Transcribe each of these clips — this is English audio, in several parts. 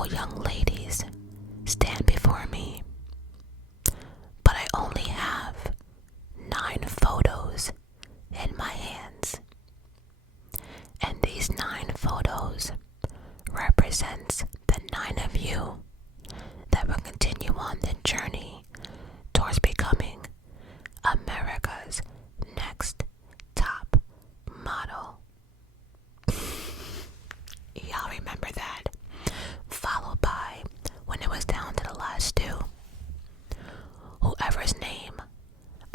beautiful young ladies stand before me, but I only have 9 photos in my hands. And these 9 photos represents the 9 of you that will continue on the journey towards becoming America's next top model. Y'all remember that? Followed by, when it was down to the last 2, whoever's name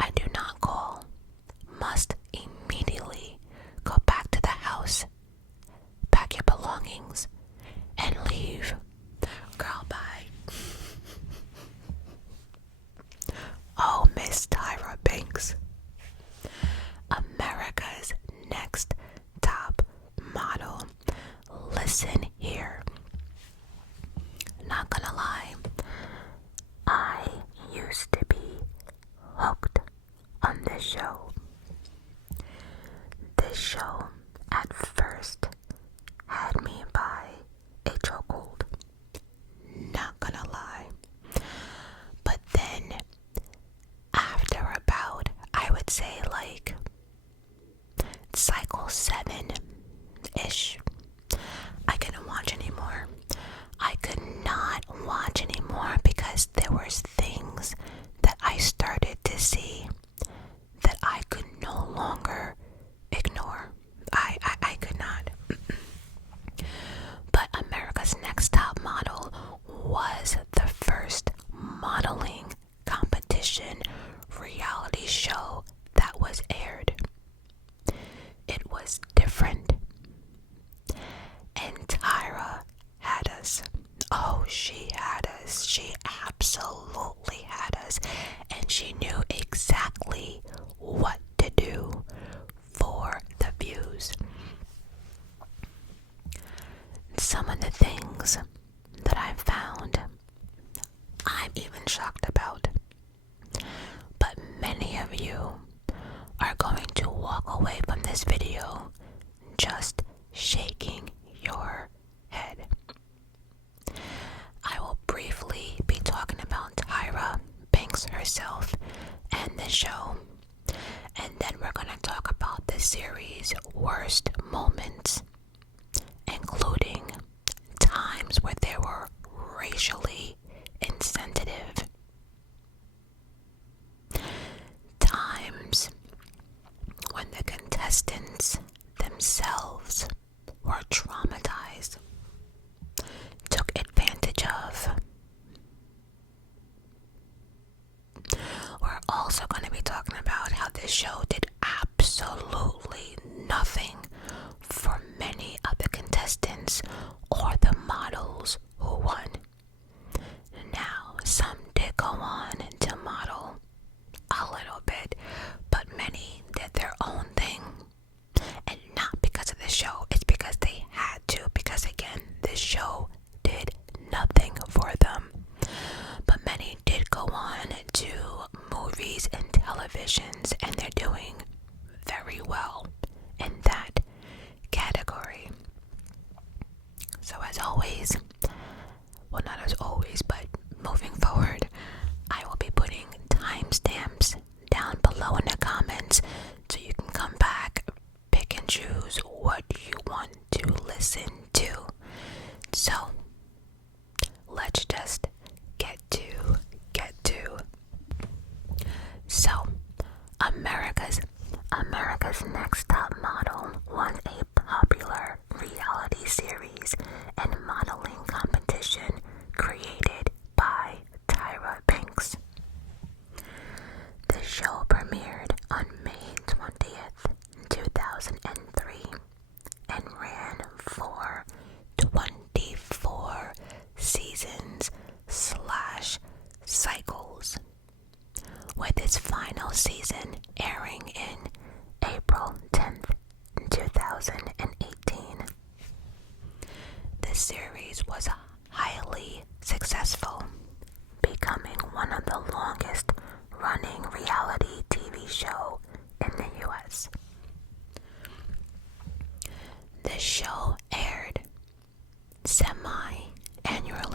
I do not call must immediately go back to the house, pack your belongings, and leave. Girl, bye. Oh, Miss Tyra Banks, America's next top model. Listen here. Not gonna lie, I used to be hooked on this show. This show at first had me by a chokehold. Not gonna lie. But then, after about, I would say like cycle 7-ish, I couldn't watch anymore. I could not watch anymore because there was things that I started to see that I could no longer ignore. I could not. But America's Next Top Model was the first modeling competition reality show that was aired. It was different. And Tyra had us. Oh, she had us. She absolutely had us. And she knew exactly what to do for the views. Some of the things that I found, I'm even shocked about. But many of you are going to walk away from this video just shaking your head. I will briefly be talking about Tyra Banks herself and the show, and then we're going to talk about the series' worst moments, including times where they were racially insensitive, times when the contestants themselves were traumatized, took advantage of. We're also going to be talking about how this show did absolutely nothing for many of the contestants or the models who won. Now, some did go on to model a little bit, but many did their own thing. And not because of the show, it's because they had to, because again, this show did nothing for them. But many did go on to movies and televisions, and they're doing very well in that category. So as always, well, not as always, but moving forward, I will be putting timestamps down below in the comments so you can come back, pick and choose what you want to listen to. So let's just get to. So America's Next Top Model was a popular reality series and modeling competition created by Tyra Banks. The show premiered on May 20th, 2003 and ran for 24 seasons / cycles, with its final season airing in April 10th, 2018. The series was highly successful, becoming one of the longest running reality TV show in the US. The show aired semi-annually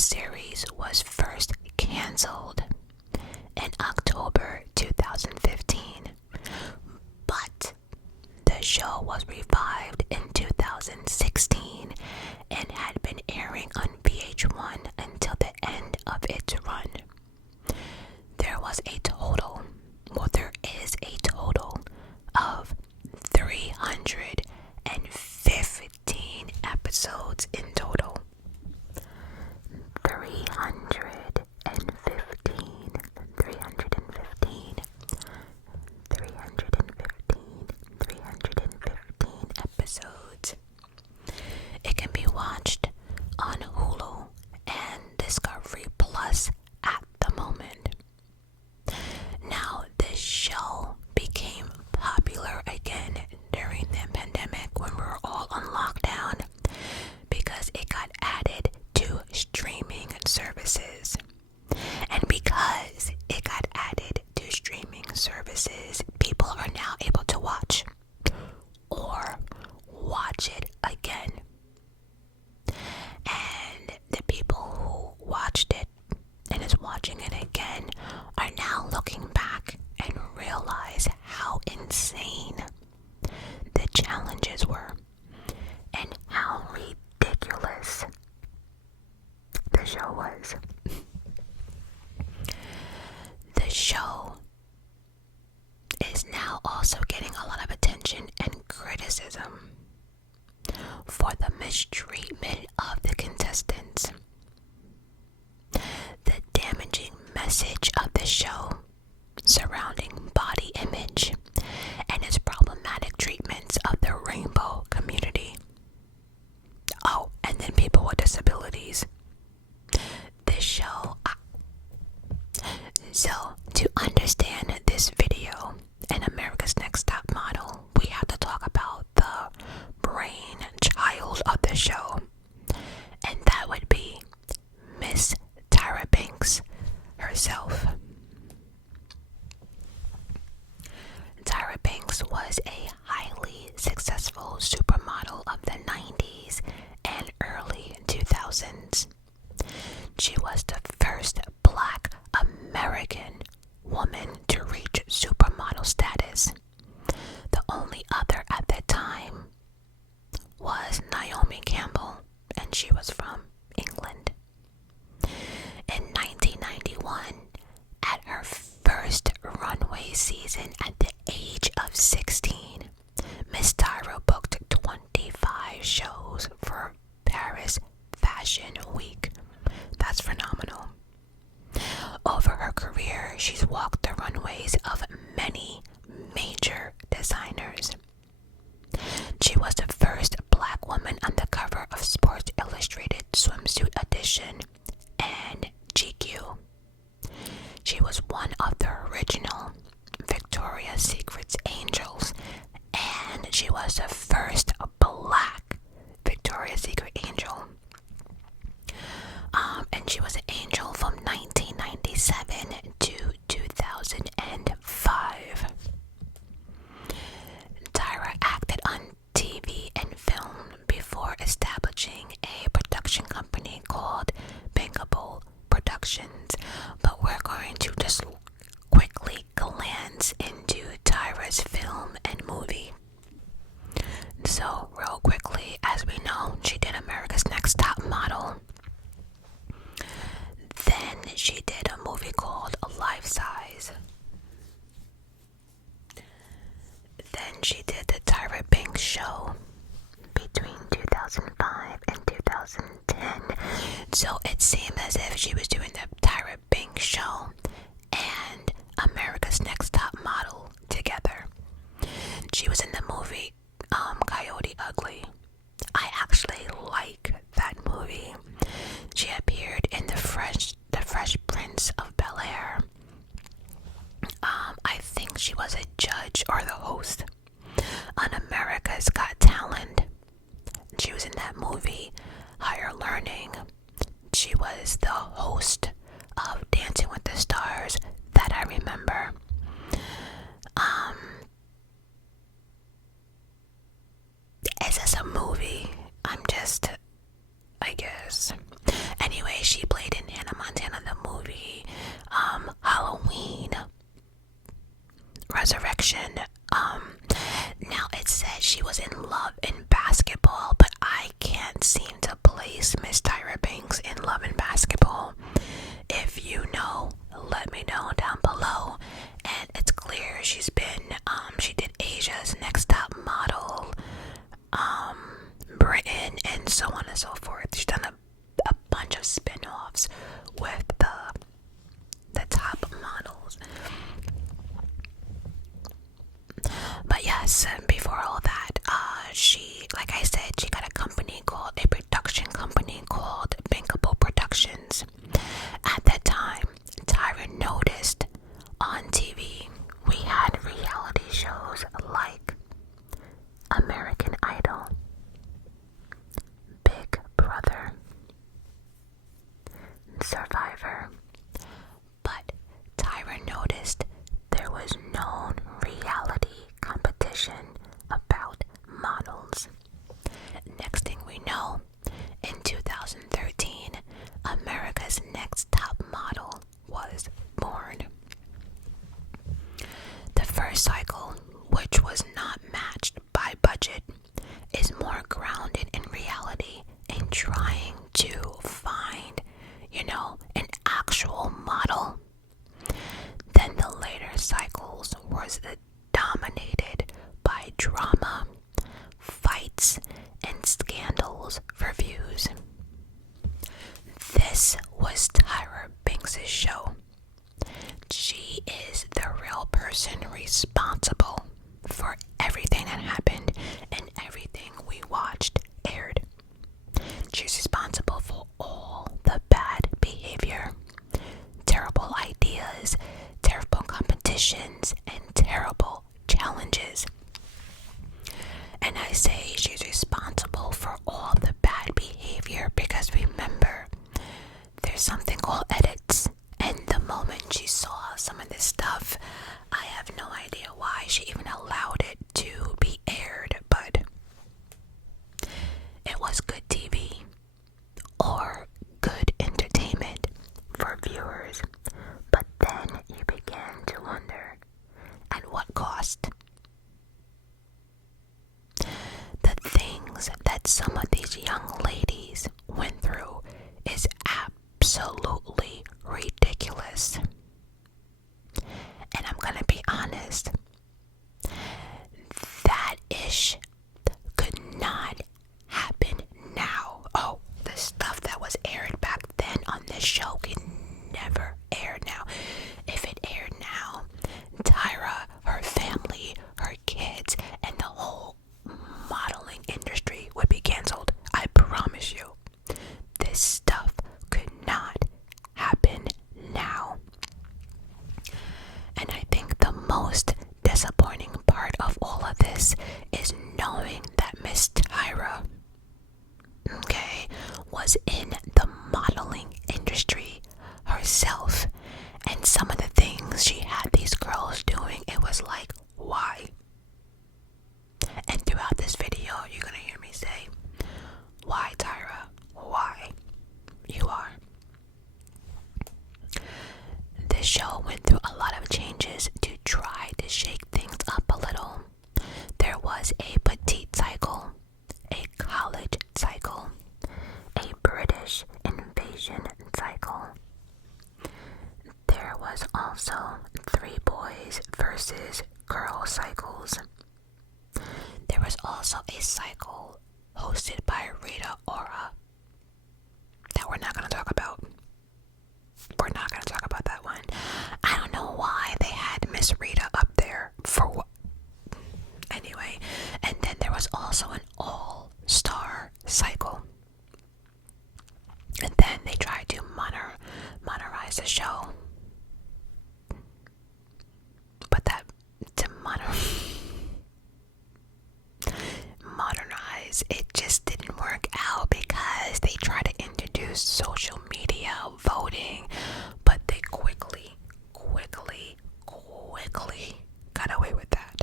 series was first canceled in October 2015, but the show was revived in 2016 and had been airing on VH1 until the end of its run. There is a total of 315 episodes in total. 315 episodes. It can be watched on Hulu and Discovery Plus at the moment. Now, this show became popular again during the pandemic when we were all on lockdown because it got added to streaming services. And because it got added to streaming services, people are now able to watch it again. And the people who watched it and is watching it again are now looking back and realize how insane the challenges were and how ridiculous the show was. The show is now also getting a lot of attention and criticism for the mistreatment of the contestants, the damaging message of the show surrounding body image, and its problematic treatments of the rainbow community. Oh, and then people with disabilities. This show. So, to understand this video and America's Next Top Model, we have to talk about the brainchild of the show, and that would be Miss Tyra Banks herself. Tyra Banks was a highly successful supermodel of the 90s and early 2000s. She was the first Black American woman to reach supermodel status. The only other at that time was Naomi Campbell, and she was from England. In 1991, at her first runway season at the age of 16, Miss Tyra booked 25 shows for Paris Fashion Week. That's phenomenal. Over her career, she's walked the runways of many major designers. She was the first Black woman on the cover of Sports Illustrated Swimsuit Edition and GQ. She was one of the original Victoria's Secret's angels, and she was the first Black Victoria's Secret angel. And she was an angel from 1997 to 2005. Tyra acted on TV and film before establishing a production company called Bankable Productions, but we're going to just quickly glance into Tyra's film and movie. So, real quickly, as we know, she did America's Next Top Model. Then she did a movie called Life Size. Then she did the Tyra Banks Show between 2005 and 2010. So it seemed as if she was doing the Tyra Banks Show and America's Next Top Model together. She was in the movie Coyote Ugly. I actually like that movie. She appeared in the Fresh Prince of Bel-Air. I think she was a judge or the host on America's Got Talent. She was in that movie Higher Learning. She was the host of Dancing with the Stars, that I remember. Is this a movie? I guess. Anyway, she played production. Now it said she was in love in basketball, but I can't seem to place Miss Tyra Banks in love in basketball. If you know, let me know down below. And it's clear she did Asia's Next Top Model, Britain, and so on and so forth. She's done a bunch of spin-offs with the top models. But yes, before all that, she, like I said, she got a production company called Bankable Productions. At that time, Tyra noticed on TV we had reality shows like American Idol, Big Brother, Survivor, but Tyra noticed there was no reality competition about models. Next thing we know, in 2013, America's Next Top Model was born. The first cycle, which was not matched by budget, is more grounded in reality and trying to find, an actual model. Then the later cycles was dominated by drama, fights, and scandals for views. This was Tyra Banks' show. She is the real person responsible for everything that happened and everything we watched aired. She's responsible for all the bad behavior, terrible ideas, terrible competitions, and terrible challenges. And I say she's responsible for all the bad behavior because remember, there's something called edits, and the moment she saw some of this stuff, I have no idea why she even allowed it to be aired, but it was good TV or good entertainment for viewers. But then you began to wonder, at what cost? The things that some of these young ladies went through is absolutely ridiculous. And I'm gonna be honest, that ish could not happen now. Oh, the stuff that was aired back then on this show can never air now. If it aired now, Tyra, her family, her kids, and the whole modeling industry would be canceled. I promise you. This stuff could not happen now. And I think the most disappointing part of all of this is knowing that Miss Tyra, was in the modeling industry herself, and some of the things she had these girls doing, it was like, why? And throughout this video, you're gonna hear me say, why, Tyra? Why? You are. This show went through a lot of changes to try to shake things up a little. There was a petite cycle, a college cycle, a British invasion cycle. There was also 3 boys versus girl cycles. There was also a cycle hosted by Rita Ora that we're not going to talk about. We're not going to talk about that one. I don't know why they had Miss Rita up there for what. Anyway, and then there was also an all-star cycle. And then they tried to modernize the show. But that, to modernize, it just didn't work out because they tried to introduce social media voting, but they quickly got away with that.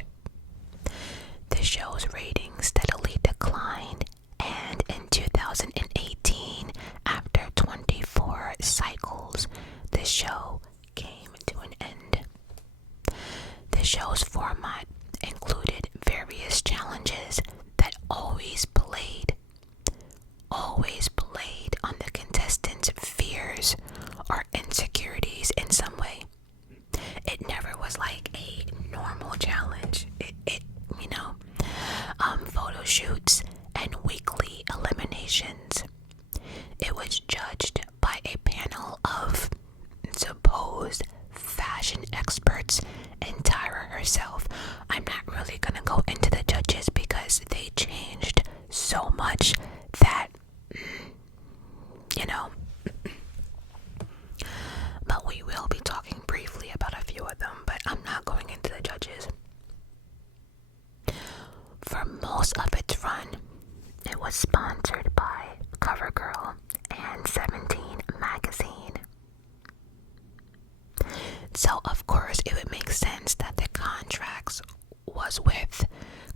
The show's ratings steadily declined, and in 2018, after 24 cycles, the show came to an end. The show's format always played on the contestants' fears or insecurities in some way. It never was like a normal challenge. Photo shoots and weekly eliminations. It was judged by a panel of supposed fashion experts and Tyra herself. I'm not really gonna go into the judges because they changed so much that, but we will be talking briefly about a few of them, but I'm not going into the judges. For most of its run, it was sponsored by CoverGirl and 17 magazine. So of course it would make sense that the contracts was with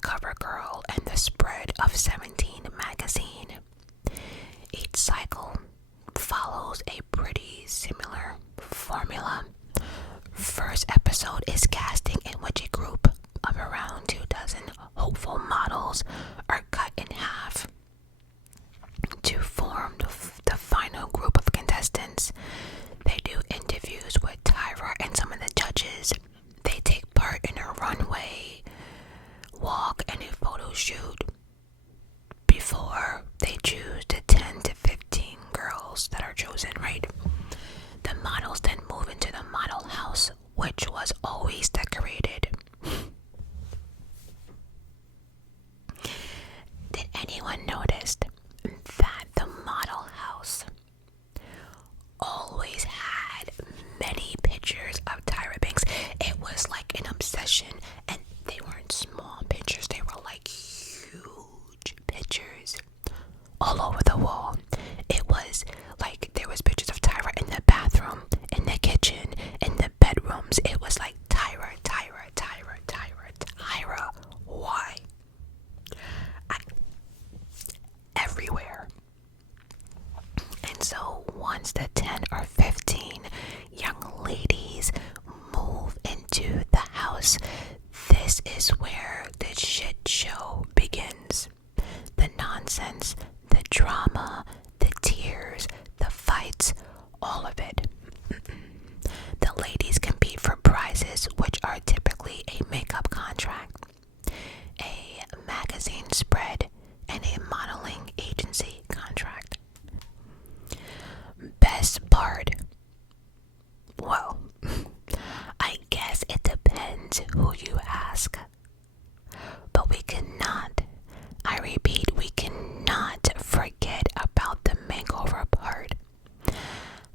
CoverGirl and the spread of 17 magazine. Each cycle follows a pretty similar formula. First episode is casting, in which a group of around 24 hopeful models are cut in half to form the final group of contestants. They do interviews with Tyra and some of the judges. They take part in a runway walk and a photo shoot before they choose the 10 to 15 girls that are chosen, right? The models then move into the model house, which was always decorated. Did anyone notice that the model house always had many pictures of Tyra Banks? It was like an obsession, and they weren't small pictures, they were like huge pictures all over the wall. It was like there was pictures of Tyra in the bathroom, in the kitchen, in the bedrooms. It was like Tyra. Why? Everywhere. And so once the 10 or 15 young ladies move into the house, this is where the shit show begins. The nonsense, the drama, the tears, the fights, all of it. The ladies compete for prizes, which are typically a makeup contract, a magazine spread, and a modeling agency contract. Best part? Well, I guess it depends who you ask. But we cannot, I repeat, we cannot forget about the makeover part.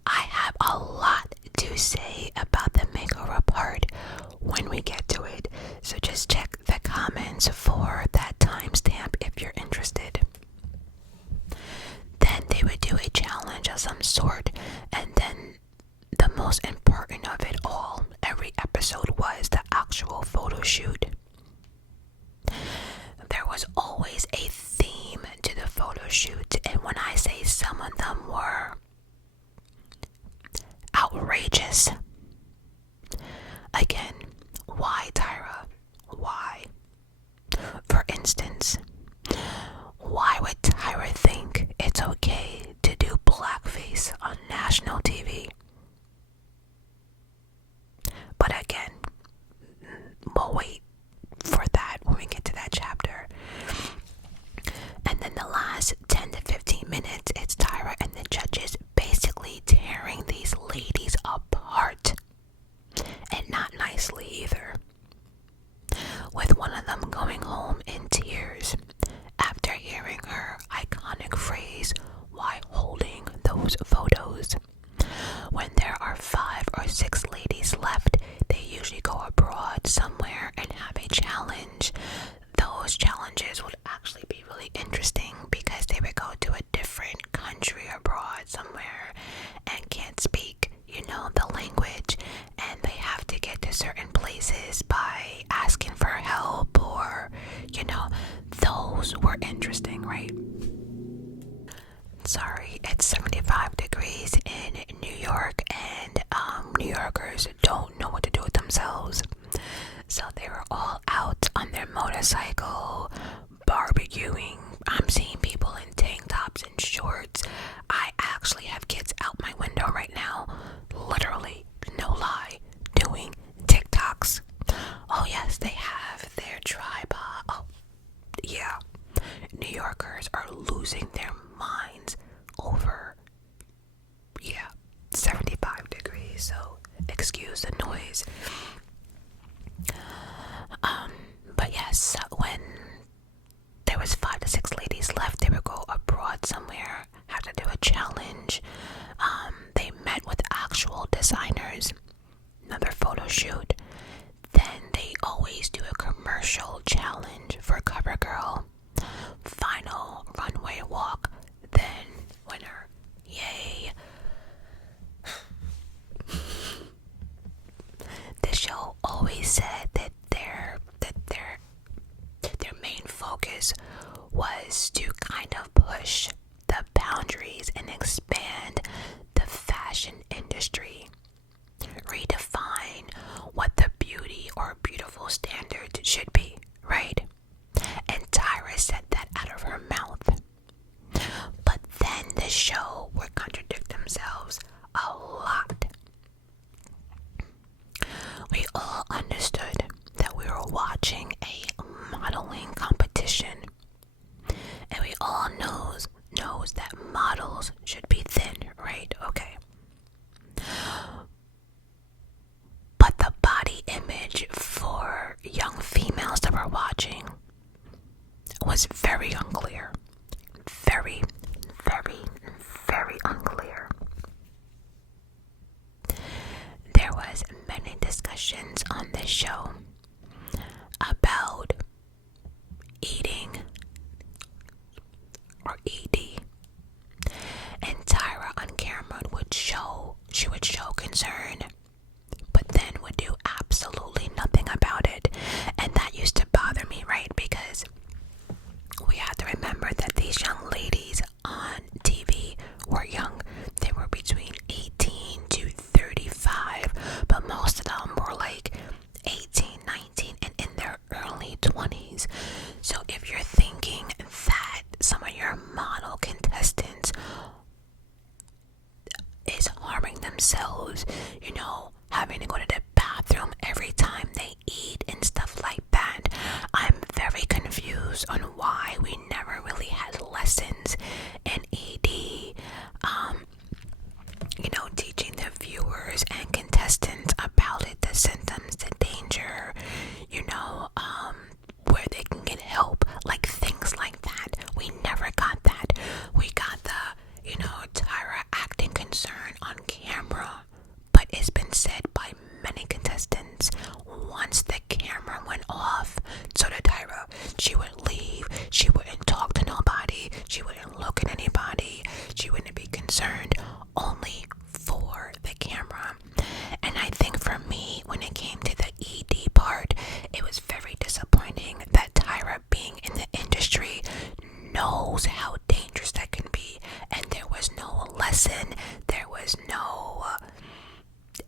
I have a lot to say about the makeover part when we get to it, so just check the comments for that timestamp if you're interested. Then they would do a challenge of some sort, and then the most important of it all, every episode, was the actual photo shoot. There was always a theme to the photo shoot, and when I say some of them were outrageous. Again, why, Tyra? Why? For instance, why would Tyra think it's okay to do blackface on national TV? But again, we'll wait for that when we get to that chapter. And then the last 10 to 15 minutes, it's Tyra and the judges basically tearing these ladies apart. And not nicely either. With one of them going home in tears after hearing her iconic phrase while holding those photos. When there are 5 or 6 ladies left, they usually go abroad somewhere and have a challenge. Those challenges would actually be really interesting because they would go to a different country abroad somewhere and can't speak, the language, and they have to get to certain places by asking for help, or, those were interesting, right? Sorry, it's 75 degrees in New York, and New Yorkers don't know what to do with themselves. So they were all out on their motorcycle, barbecuing. I'm seeing people in tank tops and shorts questions on this show about eating or ED. And Tyra on camera would show concern, but then would do absolutely nothing about it. And that used to bother me, right? Because we have to remember that these young ladies on TV were young. They were between 18 to 35, but most of them were like 18, 19, and in their early 20s. So if you're thinking that some of your model contestants is harming themselves, having to go to the bathroom every time they eat and stuff like that, I'm very confused on why we never really had lessons in ED, teaching the viewers and contestants about it, the symptoms, the danger, where they can get help, like things like that. We never got that. We got the, Tyra acting concerned on camera, but it's been said by many contestants, once the camera went off, so did Tyra. She would leave, she wouldn't talk to nobody, she wouldn't look at anybody, she wouldn't be concerned, only for the camera. And I think for me, when it came to the ED part, it was very disappointing that Tyra, being in the industry, knows how dangerous that can be, and there was no lesson, there was no,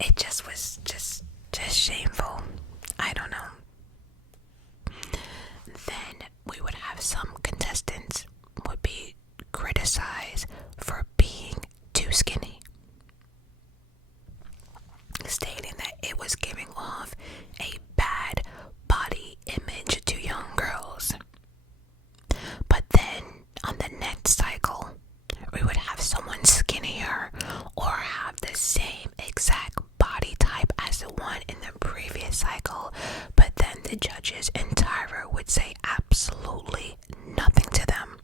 it just was just shameful. I don't know. Then we would have some contestants would be criticized for being too skinny, stating that it was giving off a bad body image to young girls. But then on the next cycle, we would have someone skinnier or have the same exact body type as the one in the previous cycle, but then the judges and Tyra would say absolutely nothing to them.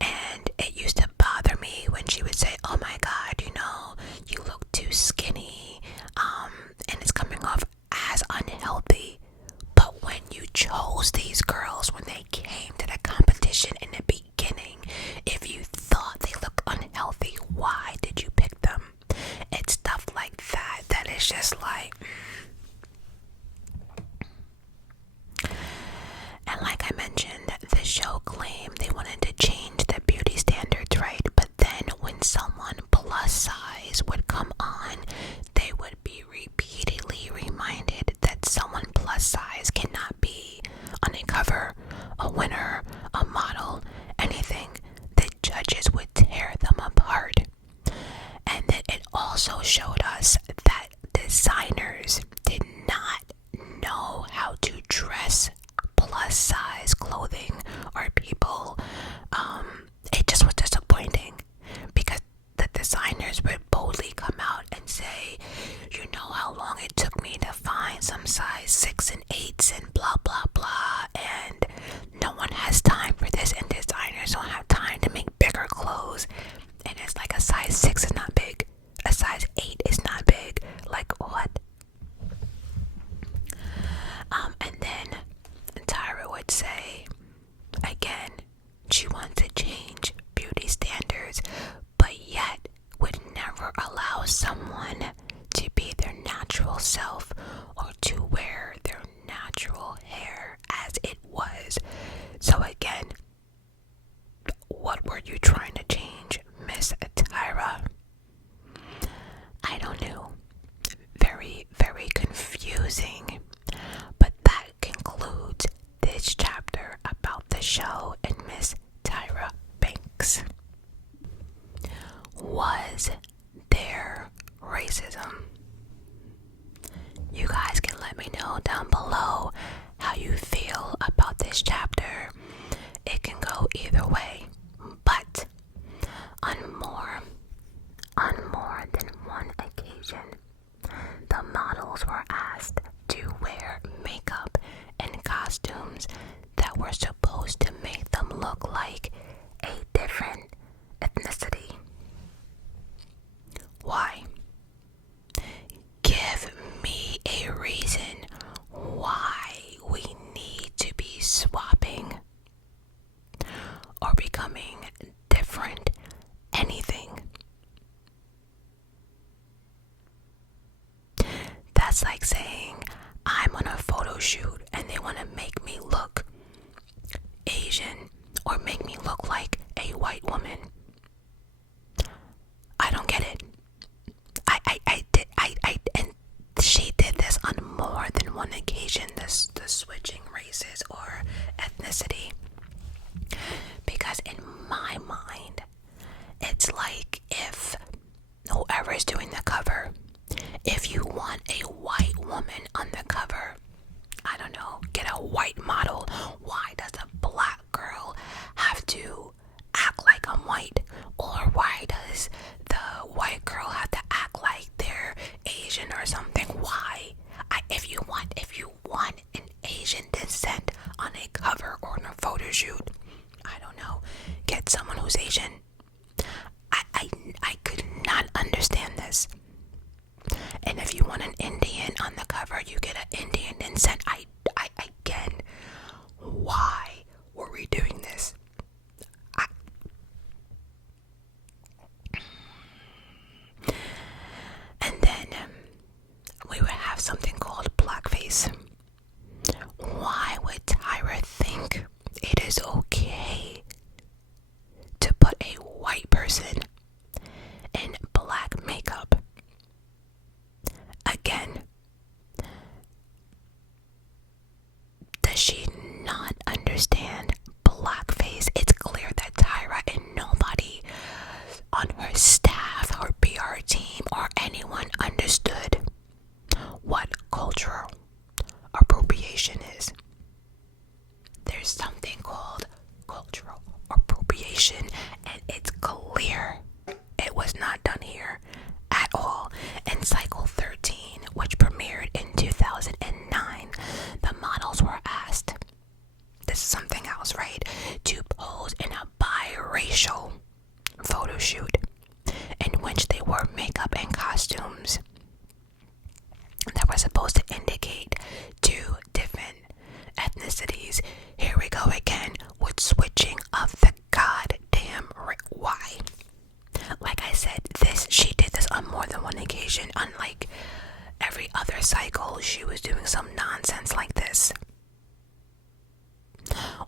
And it used to bother me when she would say, oh my god, you look too skinny, and it's coming off as unhealthy. But when you chose these girls, when they came to the competition in the beginning, if you thought they looked unhealthy, why did you pick them? It's stuff like that that is just like, and like I mentioned, the show claimed they wanted to change the beauty standards, right? But then when someone plus size would come on, they would be repeatedly reminded that someone plus size cannot be on a cover, a winner, a model, anything. The judges would tear them apart. And then it also showed us that designers did not know how to dress plus size clothing or people. It just was disappointing because the designers would boldly come out and say, you know how long it took me to find some size 6 and 8s and blah blah blah, and no one has time for this, and designers don't have time to make bigger clothes. And it's like, a size 6 is not big, a size 8 is not big, like what? And then Tyra would say, again, she wants to change beauty standards, but yet would never allow someone to be their natural self or to wear their natural hair as it was. So again, what were you trying to change, Miss Tyra? I don't know. Very, very confusing. But that concludes this chapter about the show and Miss Tyra Banks. Was there racism? You guys can let me know down below how you feel about this chapter. It can go either way, but on more than one occasion, the models were asked to wear makeup and costumes that were supposed to make them look like a different ethnicity. Why? Give want to make me look Asian or make me look like a white woman. I don't get it. And she did this on more than one occasion, the switching races or ethnicity. Because in my mind, it's like if whoever's doing the cover, if you want a white woman on the cover, I don't know, get a white model. Why does a black girl have to act like I'm white? Or why does the white girl have to act like they're Asian or something? Why? If you want an Asian descent on a cover or on a photo shoot, I don't know, get someone who's Asian. I could not understand this. And if you want an Indian on the cover, you get an Indian descent. Again, why were we doing this? And then we would have something called blackface. Why would Tyra think it is okay to put a white person in black makeup? Again, does she not understand blackface? It's clear that Tyra and nobody on her staff, her PR team, or anyone understood what cultural appropriation is. There's something called cultural appropriation, and it's clear it was not done here at all. In cycle 13, which premiered in 2009, the models were asked, this is something else, right, to pose in a biracial photo shoot in which they wore makeup and costumes that were supposed to indicate two different ethnicities. Here we go again with switching of the goddamn why. Like I said, she did this on more than one occasion. Unlike every other cycle, she was doing some nonsense like this.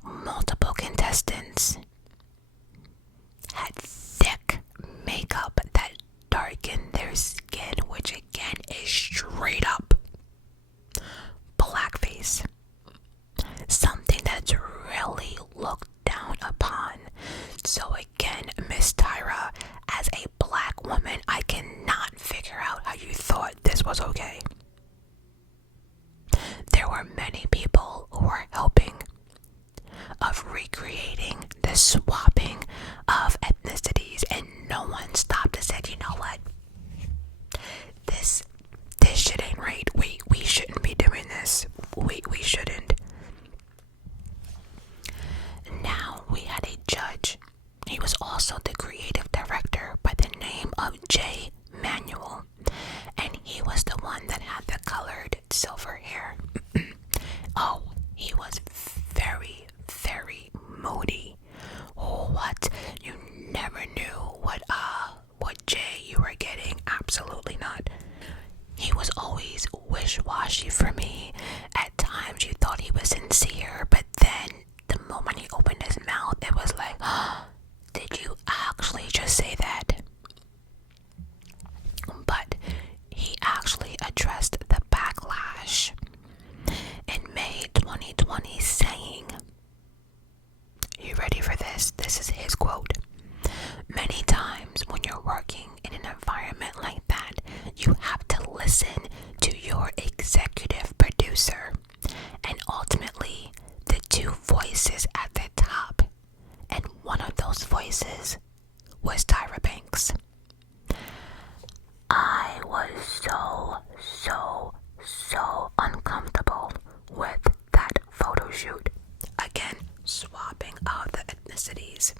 Multiple contestants had thick makeup that darkened their skin, which again is straight up blackface. Something that's really looked down upon. So again, Miss Tyra, as a black woman, I cannot figure out how you thought this was okay. There were many people who were helping of recreating the swapping of ethnicities, and no one stopped and said, you know what, this shit ain't right. We shouldn't be doing this. We shouldn't. Now we had a judge. He was also the creative director by the name of Manuel, and he was the one that had the colored silver hair. Oh, he was very, very moody. What? You never knew what Jay you were getting? Absolutely not. He was always wish-washy for me. At times you thought he was sincere, but then the moment he opened his mouth, it was like, did you actually just say that? But he actually addressed the backlash in May 2020, saying, you ready for this? This is his quote. Many times when you're working in an environment like that, you have to listen to your executive producer and ultimately the two voices at the top. And one of those voices was Tyra Banks. I was so uncomfortable with that photo shoot. Again, swapping of the ethnicities.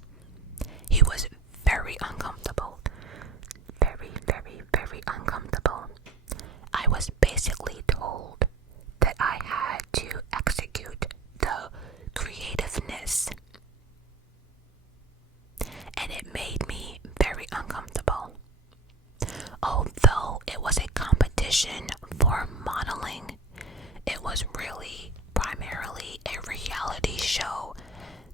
He was very uncomfortable. Very, very, very uncomfortable. I was basically told that I had to execute the creativeness. And it made me very uncomfortable. Although it was a competition for modeling, it was really primarily a reality show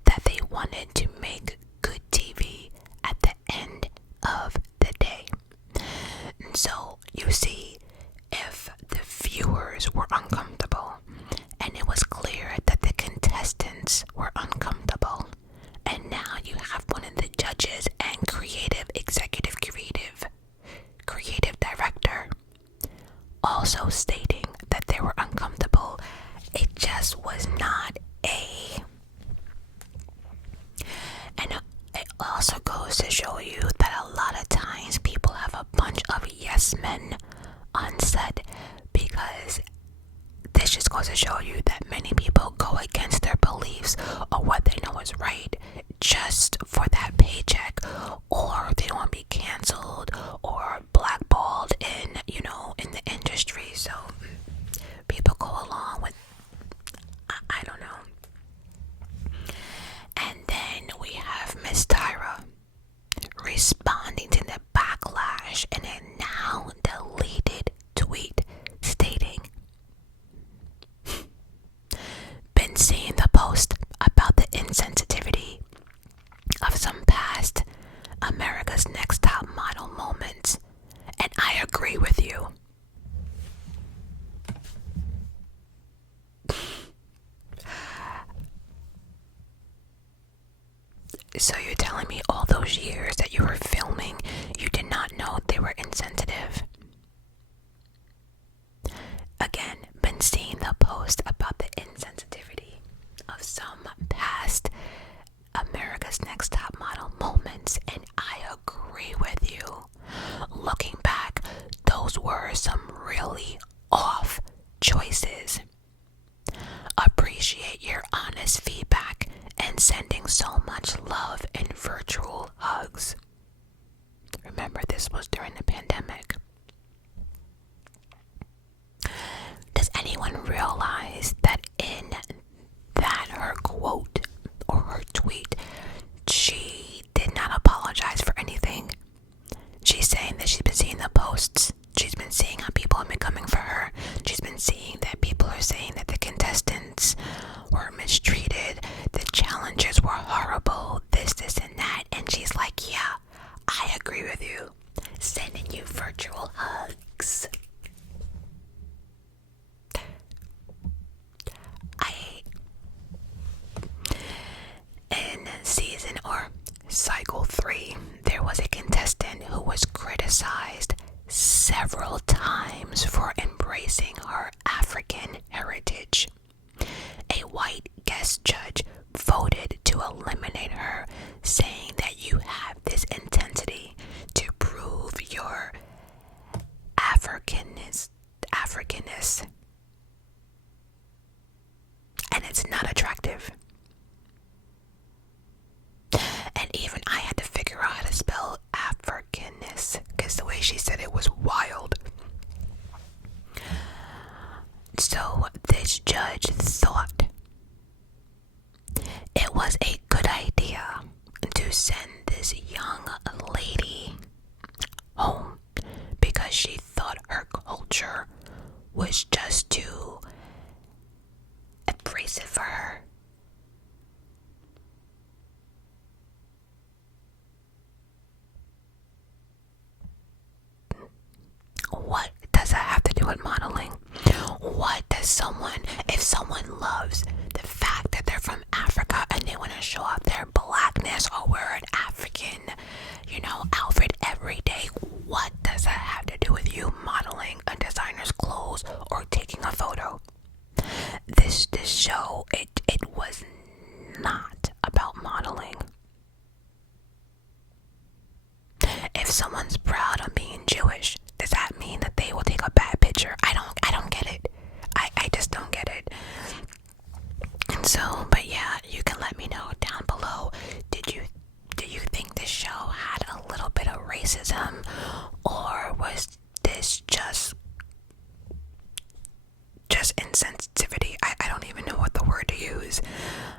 that they wanted to make good TV at the end of the day. And so, you see, if the viewers were uncomfortable, and it was clear that the contestants were uncomfortable, and now you have one of the judges and creative director also stating that they were uncomfortable, it just was not a. And it also goes to show you that a lot of times people have a bunch of yes men on set, because this just goes to show you that many people go against their beliefs or what they know is right just for that paycheck, or they don't want to be canceled or blackballed in the industry. So people go along with, I don't know. And then we have Miss Tyra responding to the backlash in a now deleted tweet stating, "Been seeing the post about the insensitivity of some past America's Next Top Model moments, and I agree with you." So you're telling me all those years that you were filming, you did not know they were insensitive? Again, been seeing the post about the insensitivity of some past America's Next Top Model moments, and I agree with you. Looking back, those were some really off choices. Appreciate your honest feedback and sending so much love and virtual hugs. Remember, this was during the pandemic. Does anyone realize that in that her quote or her tweet, she did not apologize for anything? She's saying that she's been seeing the posts. She's been seeing how people have been coming for her. She's been seeing that people are saying that the contestants were mistreated, the challenges were horrible, this, and that. And she's like, yeah, I agree with you. Sending you virtual hugs. In season or cycle 3, there was a contestant who was criticized several times for embracing her African heritage. A white guest judge voted to eliminate her, saying that you have this intensity to prove your Africanness, and it's not attractive. And even I had to figure out how to spell Africanness, because the way she said it was wild. So this judge thought it was a good idea to send this young lady home because she thought her culture was just too abrasive for her. What does that have to do with modeling? What does if someone loves the fact that they're from Africa and they want to show off their blackness or wear an African, outfit every day, what does that have to do with you modeling a designer's clothes or taking a photo? This show, it was not about modeling. If someone's proud of being Jewish, does that mean that they will take a bad picture? I don't get it. I just don't get it. And so, but yeah, you can let me know down below. Do you think this show had a little bit of racism, or was this just insensitivity? I don't even know what the word to use.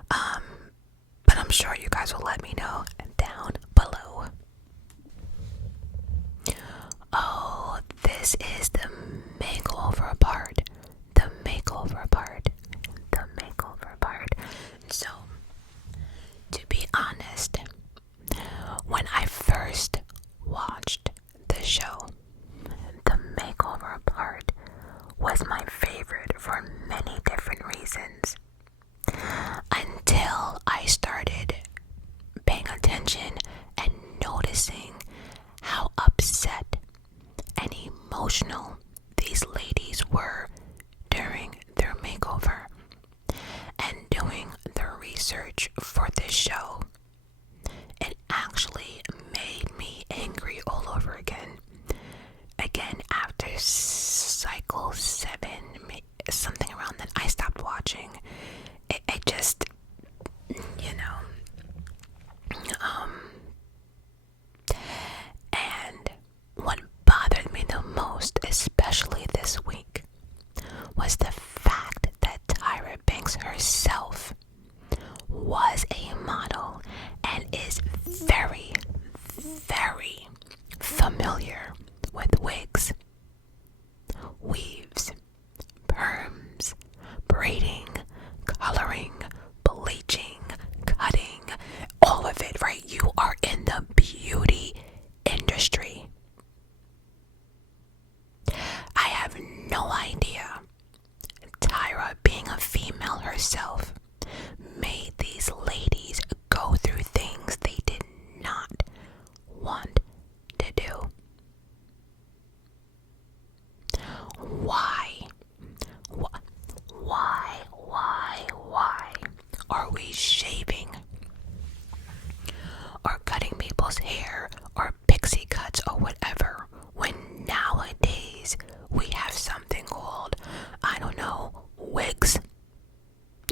But I'm sure you guys will let me know down below. Oh, this is the makeover part. The makeover part. The makeover. angry all over again. Again, after cycle 7, something around that, I stopped watching. It just, and what bothered me the most, especially this week, was the fact that Tyra Banks herself was a model and is very, very familiar with wigs, weaves, perms, braiding, coloring, bleaching, cutting, all of it, right? You are in the beauty industry. I have no idea Tyra, being a female herself, made these ladies go through things they did not want to do. Why are we shaving or cutting people's hair or pixie cuts or whatever when nowadays we have something called, I don't know, wigs?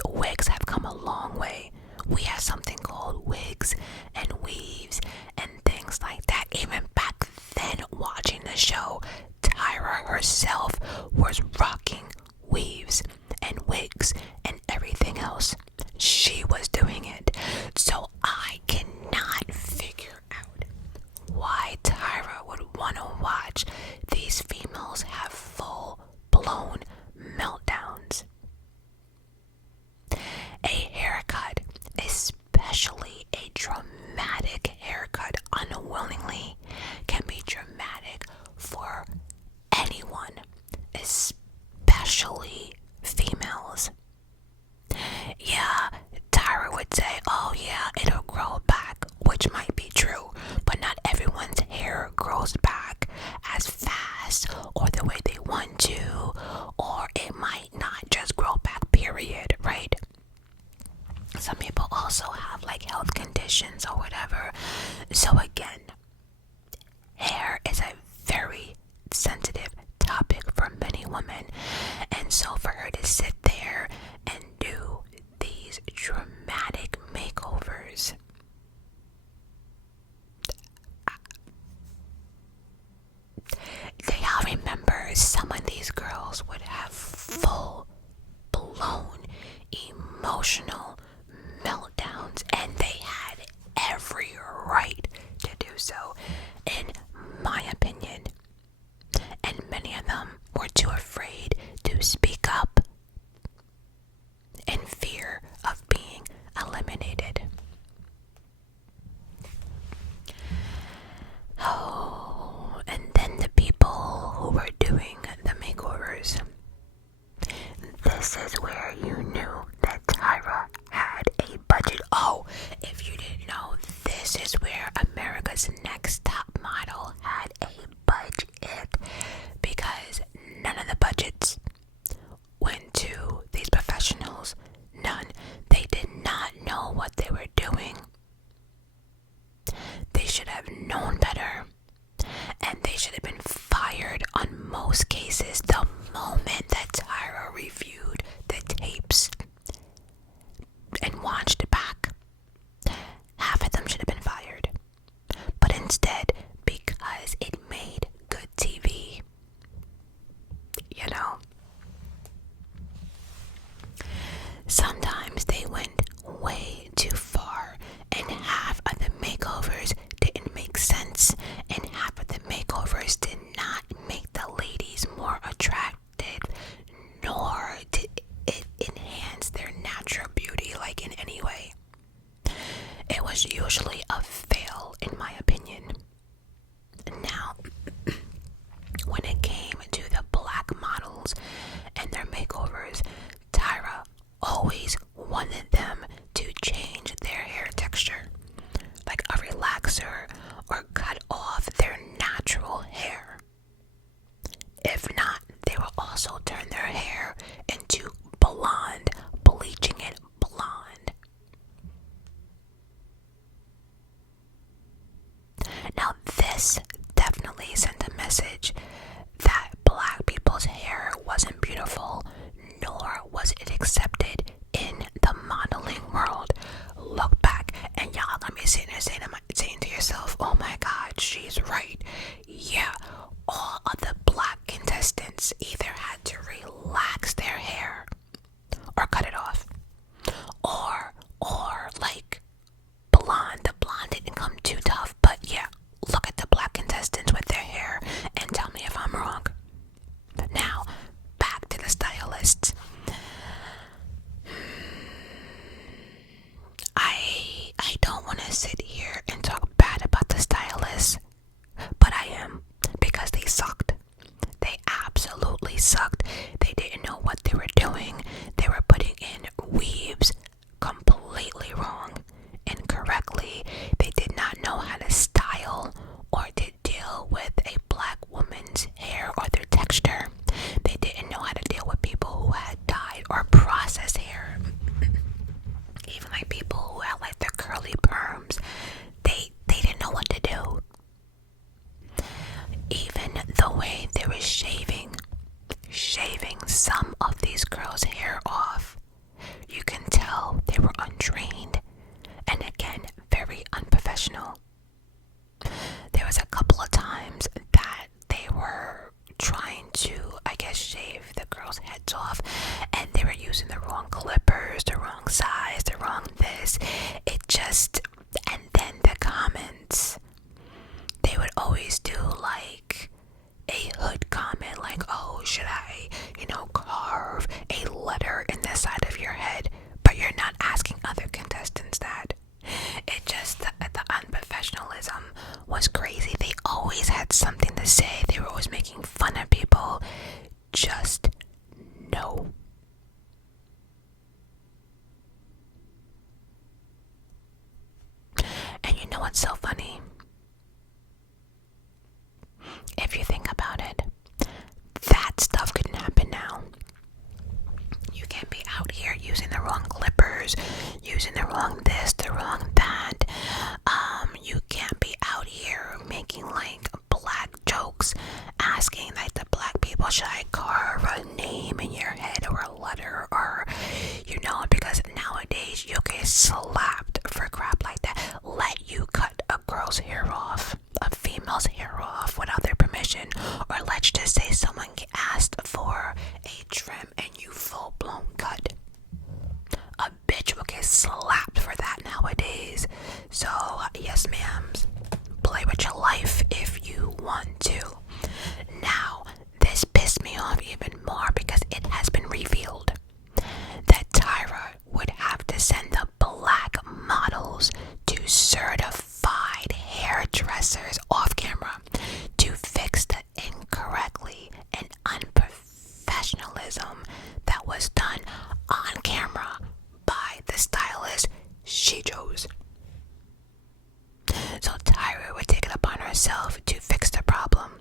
Wigs have come a long way. We have something called wigs and weaves and things like that. Even back then, watching the show, Tyra herself was rocking weaves and wigs and everything else. She was doing it. So I cannot figure out why Tyra would want to watch these females have full-blown meltdowns. A haircut, especially a dramatic haircut unwillingly, can be dramatic for anyone, especially females. Yeah, Tyra would say, oh yeah, it'll grow back, which might be true, but not everyone's hair grows back as fast or the way they want to, or it might not just grow back, period, right? Some people also have like health conditions or whatever. So again, hair is a very sensitive topic for many women, and so for her to sit there and do these dramatic makeovers, I remember some of these girls would have full blown emotional meltdowns, and they had every right to do so, in my opinion. And many of them were too afraid to speak up in fear of being eliminated. Oh, and then the people who were doing the makeovers. This is where you knew that Tyra had a budget. Oh, if you didn't know, this is where America's Next Top Model had a budget, because none of the budgets went to these professionals. None. They did not know what they were doing. They should have known better, and they should have been fired on most cases the moment that Tyra reviewed the tapes and watched it back. Half of them should have been fired, but instead, because it made good TV, sometimes they went way too far, and half of the makeovers didn't make sense, and half of the makeovers did not make the ladies more attractive she's right. Yeah, all of the black contestants either had to relax their hair or cut it off, or like blonde. The blonde didn't come too tough, but yeah, look at the black contestants with their hair and tell me if I'm wrong. Now, back to the stylists. I don't want to sit here and talk bad about the stylists, but I am, because they sucked. They absolutely sucked. They didn't know what they were doing. They were putting in weaves completely wrong, incorrectly. They did not know how to style or to deal with a black woman's hair or their texture. They didn't know how to deal with people who had dyed or processed hair. Even like people who had like their curly perms, they didn't know what to do. Even the way they were shaving some of these girls' hair off, you can tell they were untrained and again very unprofessional. There was a couple of times that they were trying to, I guess, shave the girls' heads off, and they were using the wrong clippers, the wrong size, the wrong this. It just, and then the comments, they would always do like a hood comment, like, oh, should I, carve a letter in the side of your head? But you're not asking other contestants that. It just, the unprofessionalism was crazy. They always had something to say. They were always making fun of people. Just no. And you know what's so funny? If you think about it, that stuff couldn't happen now. You can't be out here using the wrong clippers, using the wrong this, the wrong that. You can't be out here making like black jokes, asking like the black people, should I carve a name in your head or a letter, or because nowadays you'll get slapped for crap like that. Let you cut a girl's hair off, a female's hair off without their permission, or let's just say someone asked for a trim and you full blown cut. A bitch will get slapped for that nowadays. So yes, ma'ams, play with your life if you want to. Now, this pissed me off even more because it has been revealed that Tyra would have to send the black models to certified hairdressers off camera to fix the incorrectly and unprofessionalism that was done on camera by the stylist she chose. So Tyra would take it upon herself to fix the problem.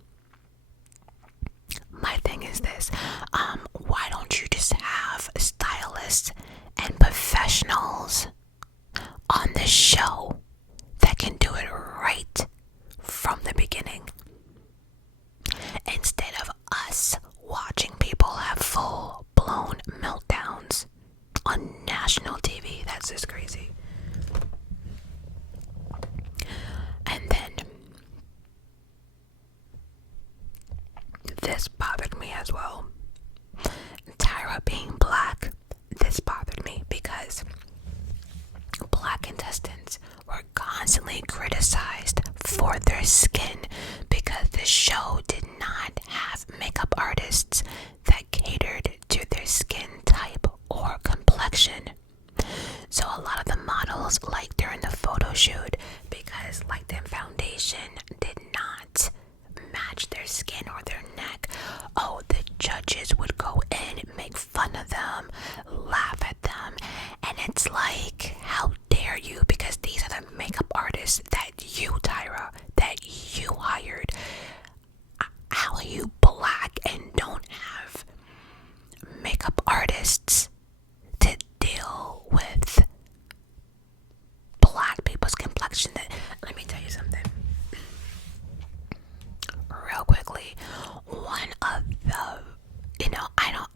My thing is this, why don't you just have stylists and professionals on the show that can do it right from the beginning, instead of us watching people have full-blown meltdowns on national TV? That's just crazy. And then this bothered me as well. Tyra being black, this bothered me because black contestants were constantly criticized for their skin because the show did not have makeup artists that catered to their skin type or complexion. So a lot of the models, like during the photo shoot, because like their foundation did not match their skin or their neck, the judges would go in, make fun of them, laugh at them, and it's like, how dare you, because these are the makeup artists that you, Tyra, that you hired. How are you black and don't have makeup artists to deal with black people's complexion? Let me tell you something real quickly. One of the,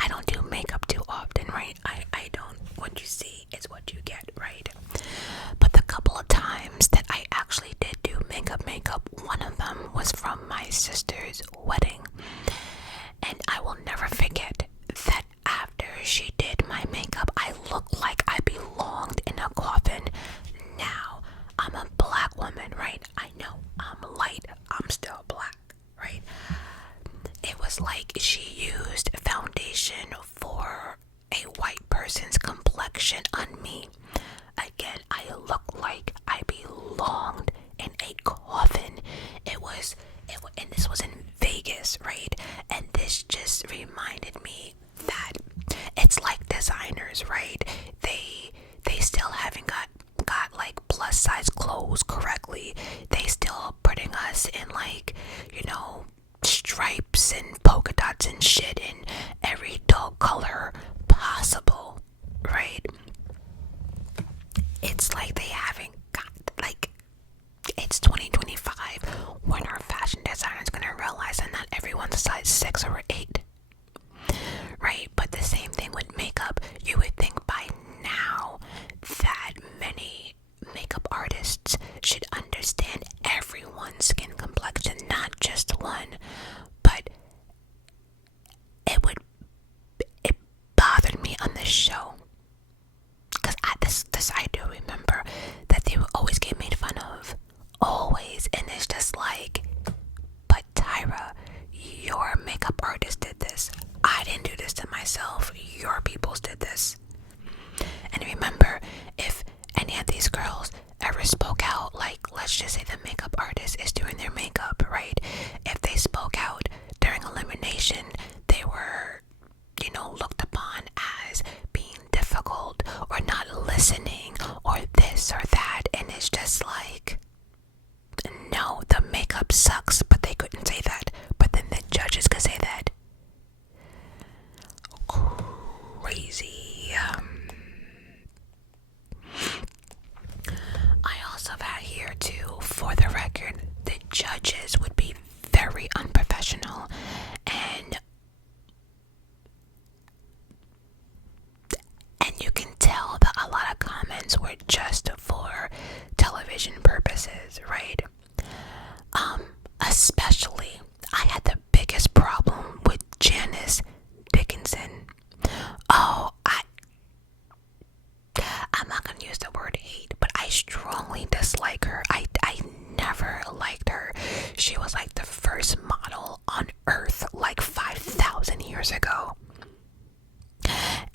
I don't do makeup too often, right? I don't. What you see is what you get, right? But the couple of times that I actually did do makeup, one of was from my sister's wedding. And I will never forget that after she did my makeup, I looked like I belonged in a coffin. Now, I'm a black woman, right? I know I'm light, I'm still black, right? It was like she used foundation for a white person's complexion on me. Again, I looked like I belonged in a coffin. And this was in Vegas, right? And this just reminded me that it's like designers, right? They still haven't got like plus size clothes correctly. They still putting us in like, stripes and polka dots and shit in every dull color possible, right? It's like they haven't got, like, it's 2025. When our fashion designers gonna realize that not everyone's a size 6 or 8, right? But the same thing with makeup. You would think by now that many makeup artists should understand everyone's skin complexion, not just one. But it bothered me on this show, because I do remember that they would always get made fun of, always. And it's just like, but Tyra, your makeup artist did this. I didn't do this to myself. Your peoples did this. And remember, if any of these girls ever spoke out, like, let's just say the makeup artist is doing their makeup, right? If they spoke out during elimination, they were, looked upon as being difficult or not listening or this or that. And it's just like, no, the makeup sucks, but they couldn't say that. But then the judges could say that. Crazy. I also have here too, for the record, the judges would be very unprofessional, and you can tell that a lot of comments were just for television purposes, right? Especially, I had the biggest problem with Janice Dickinson. Oh, I'm not gonna use the word hate, but I strongly dislike her. I never liked her. She was like the first model on Earth like 5,000 years ago.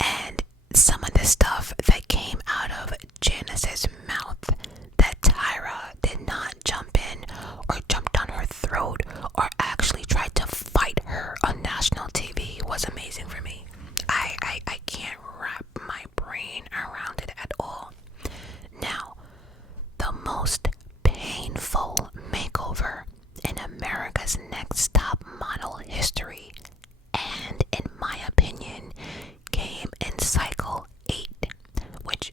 And some of the stuff that came out of Janice's mouth, that Tyra did not jump in or jumped on her throat or actually tried to fight her on national TV, was amazing for me. I can't wrap my brain around it at all. Now, the most painful makeover in America's Next Top Model history, and in my opinion, came in cycle 8, which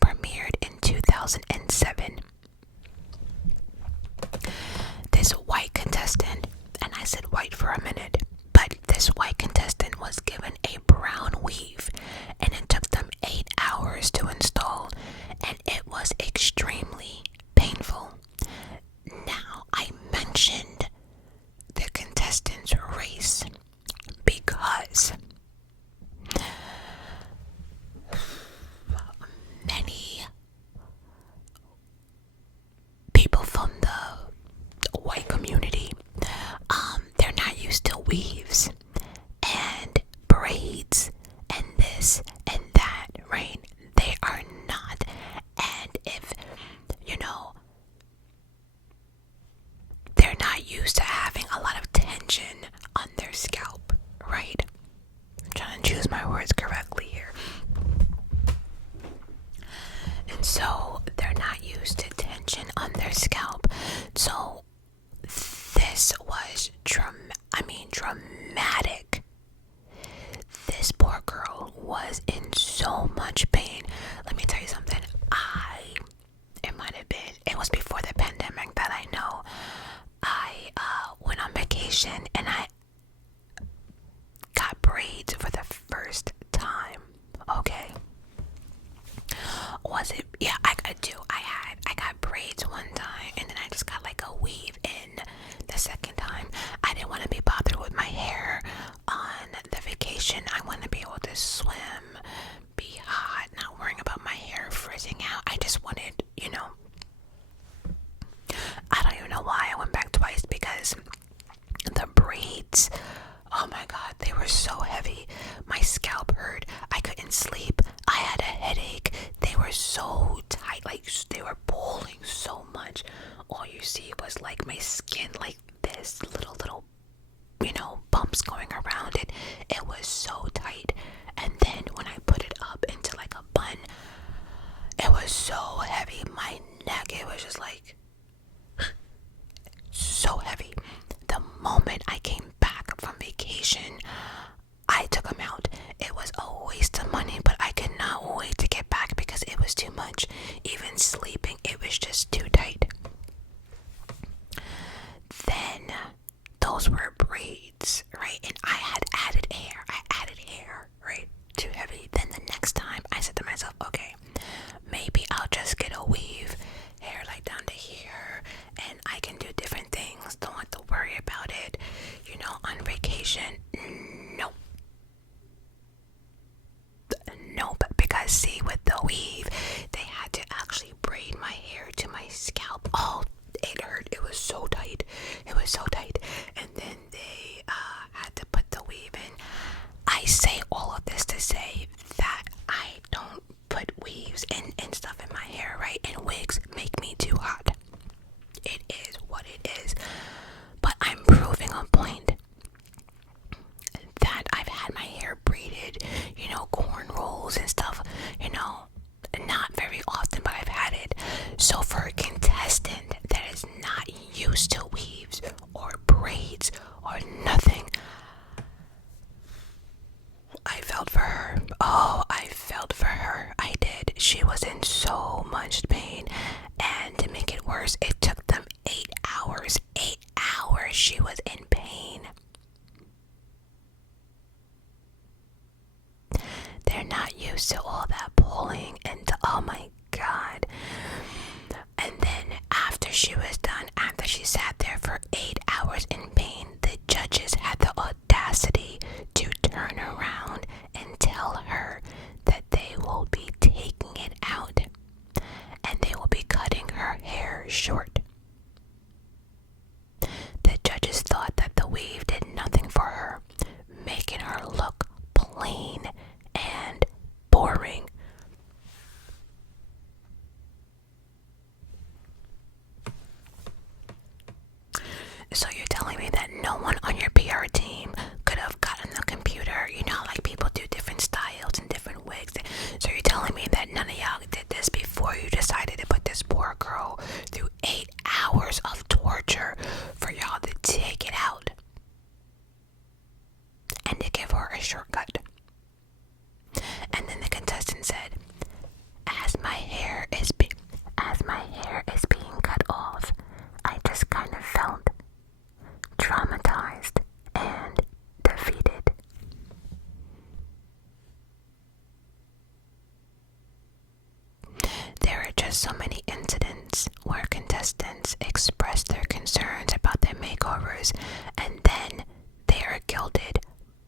premiered in 2007. This white contestant, and I said white for a minute, but this white contestant was given a brown weave, and it took them 8 hours to install, and it was extremely painful. Now, I mentioned the contestant's race because many people from the white community, they're not used to weaves and braids and this and that, right? They are not. And if, they're not used to having a lot of tension on their scalp, right? I'm trying to choose my words correctly here. And so they're not used to tension on their scalp. So this was dramatic. This poor girl was in so much pain. Let me tell you something. It was before the pandemic that I know. I went on vacation and I got braids for the first time. Okay. Was it? Yeah, I got braids one time, and then I just got like a weave in the second has little bumps going around it. It was so tight. And then when I put it up into like a bun, it was so heavy. My neck, it was just like so heavy. The moment I came back from vacation, I took them out. It was a waste of money, but I could not wait to get back because it was too much. Even sleeping, it was just too tight. Then those were braids, right? And I had added hair. Right? Too heavy. Then the next time I said to myself, okay, maybe I'll just get a weave, hair like down to here, and I can do different things. Don't have to worry about it, on vacation. Nope, because see, with the weave, they had to actually braid my hair to my scalp. Oh, it hurt. It was so tight. And then they had to put the weave in. I say all of this to say that I don't put weaves and stuff in my hair, right? And wigs make me too hot. It is what it is. But I'm proving a point that I've had my hair braided, cornrows and stuff, not very often, but I've had it. So for a contestant that is not used to weaves or braids or nothing, I felt for her. Oh, I felt for her. I did. She was in so much pain. And to make it worse, it took them 8 hours. 8 hours she was in pain. They're not used to all that pulling and oh my God. And then after she was done, after she sat there for 8 hours in pain, the judges had the audacity to turn around and tell her that they will be taking it out and they will be cutting her hair short. The judges thought that the weave did nothing for her, making her look plain and boring. So you're telling me that no one on your PR team could have gotten the computer, like people do different styles and different wigs. So you're telling me that none of y'all did this before you decided to put this poor girl through 8 hours of torture for y'all to take it out and to give her a shortcut. And then the contestant said, as my hair is being cut off, I just kind of felt traumatized and defeated. There are just so many incidents where contestants express their concerns about their makeovers and then they are guilted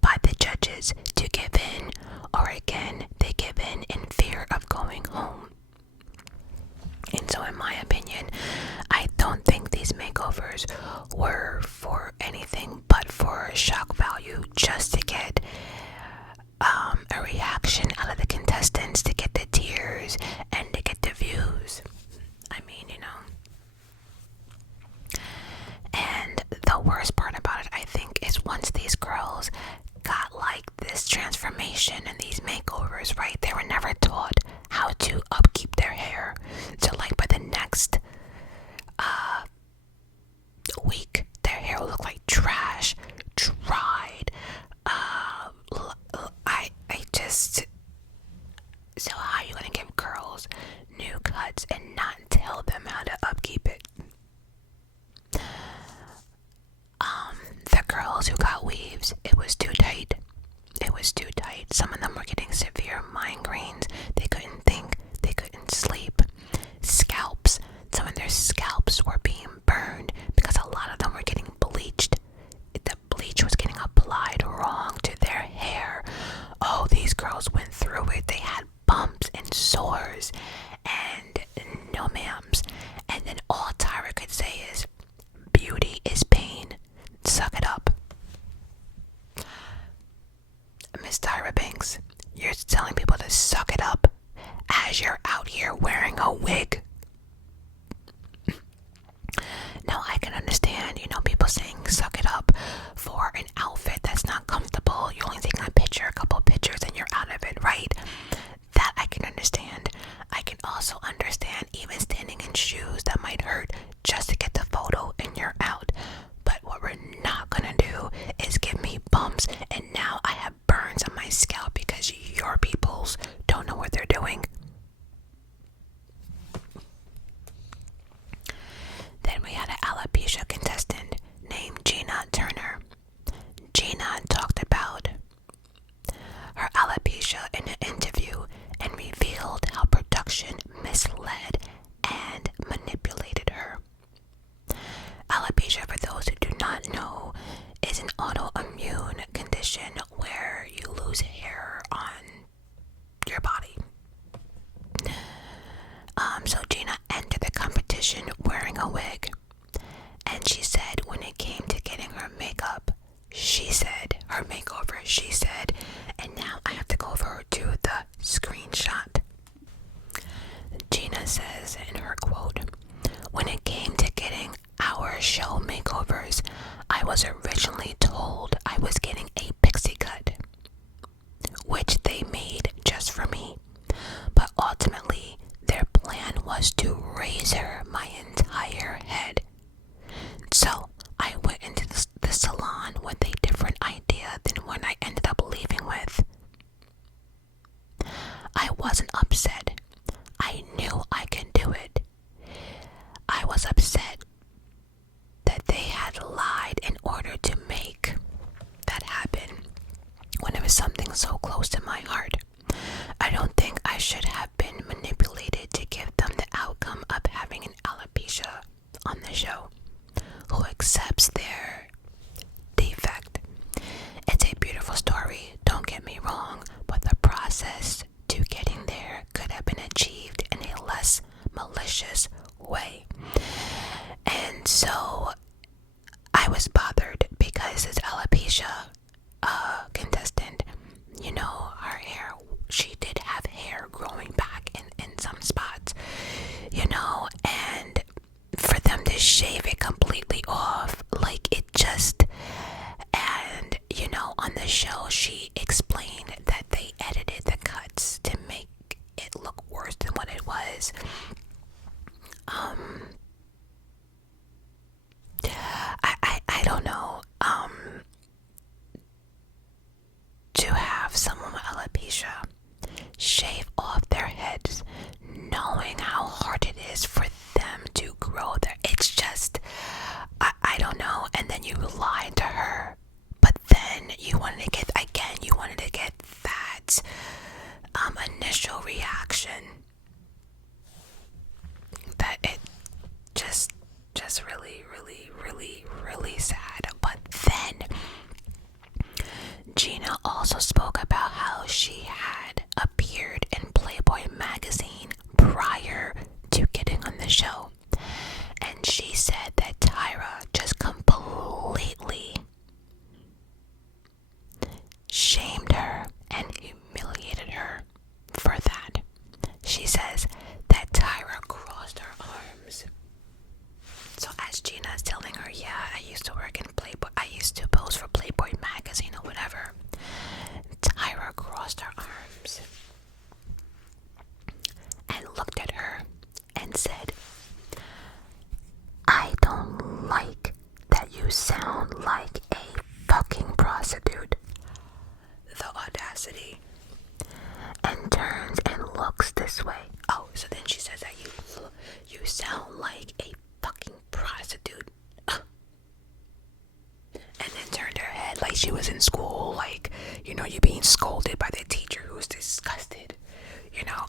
by the judges to give in, or again, they give in fear of going home. And so in my opinion, I don't think these makeovers were for anything but for shock value, just to get a reaction out of the contestants, to get the tears and to get the views. I mean, And the worst part about it, I think, is once these girls got like this transformation and these makeovers, right? They were never taught how to upkeep their hair. So like by the next week, their hair will look like trash, dried. I just, so how are you gonna give girls new cuts and not tell them how to upkeep it? The girls who got weaves, it was too tight. Some of them were getting severe migraines. They couldn't think. They couldn't sleep. Scalps. Some of their scalps were being burned because a lot of them were getting bleached. The bleach was getting applied wrong to their hair. Oh, these girls went through it. They had bumps and sores and no ma'ams. And then all Tyra could say is, beauty is pain. Suck it up. Miss Tyra Banks, you're telling people to suck it up as you're out here wearing a wig. Now I can understand, people saying was originally told I was getting a pixie cut, which they made just for me. But ultimately, their plan was to razor my entire head. So I went into the salon with a different idea than what I ended up leaving with. I wasn't upset. I knew I could do it. I was upset that they had lied in order to make that happen when it was something so close to my heart. I don't think I should have been manipulated to give them the outcome of having an alopecia on the show. Who accepts their defect? It's a beautiful story, don't get me wrong, but the process to getting there could have been achieved in a less malicious way. And so I was bothered because this alopecia contestant, you know, her hair, she did have hair growing back in some spots, you know, and for them to shave it completely off, like it just, and you know, on the show she explained that they edited the cuts to make it look worse than what it was. I don't know, to have someone with alopecia shave off their heads, knowing how hard it is for them to grow their, it's just, I don't know. And then you lied to her, but then you wanted to get that initial reaction, that it just really sad. But then Gina also spoke about how she had appeared in Playboy magazine prior to getting on the show, and she said that Tyra just completely shamed her and humiliated her for that. She says that Tyra crossed her arms. So as Gina is telling her, yeah, I used to work in Playboy, I used to pose for Playboy magazine or whatever, Tyra crossed her arms and looked at her and said, I don't like that you sound like a fucking prostitute. The audacity. And turns and looks this way. Oh, so then she says that you sound like a fucking prostitute. And then turned her head like she was in school, like, you know, you're being scolded by the teacher who's disgusted, you know.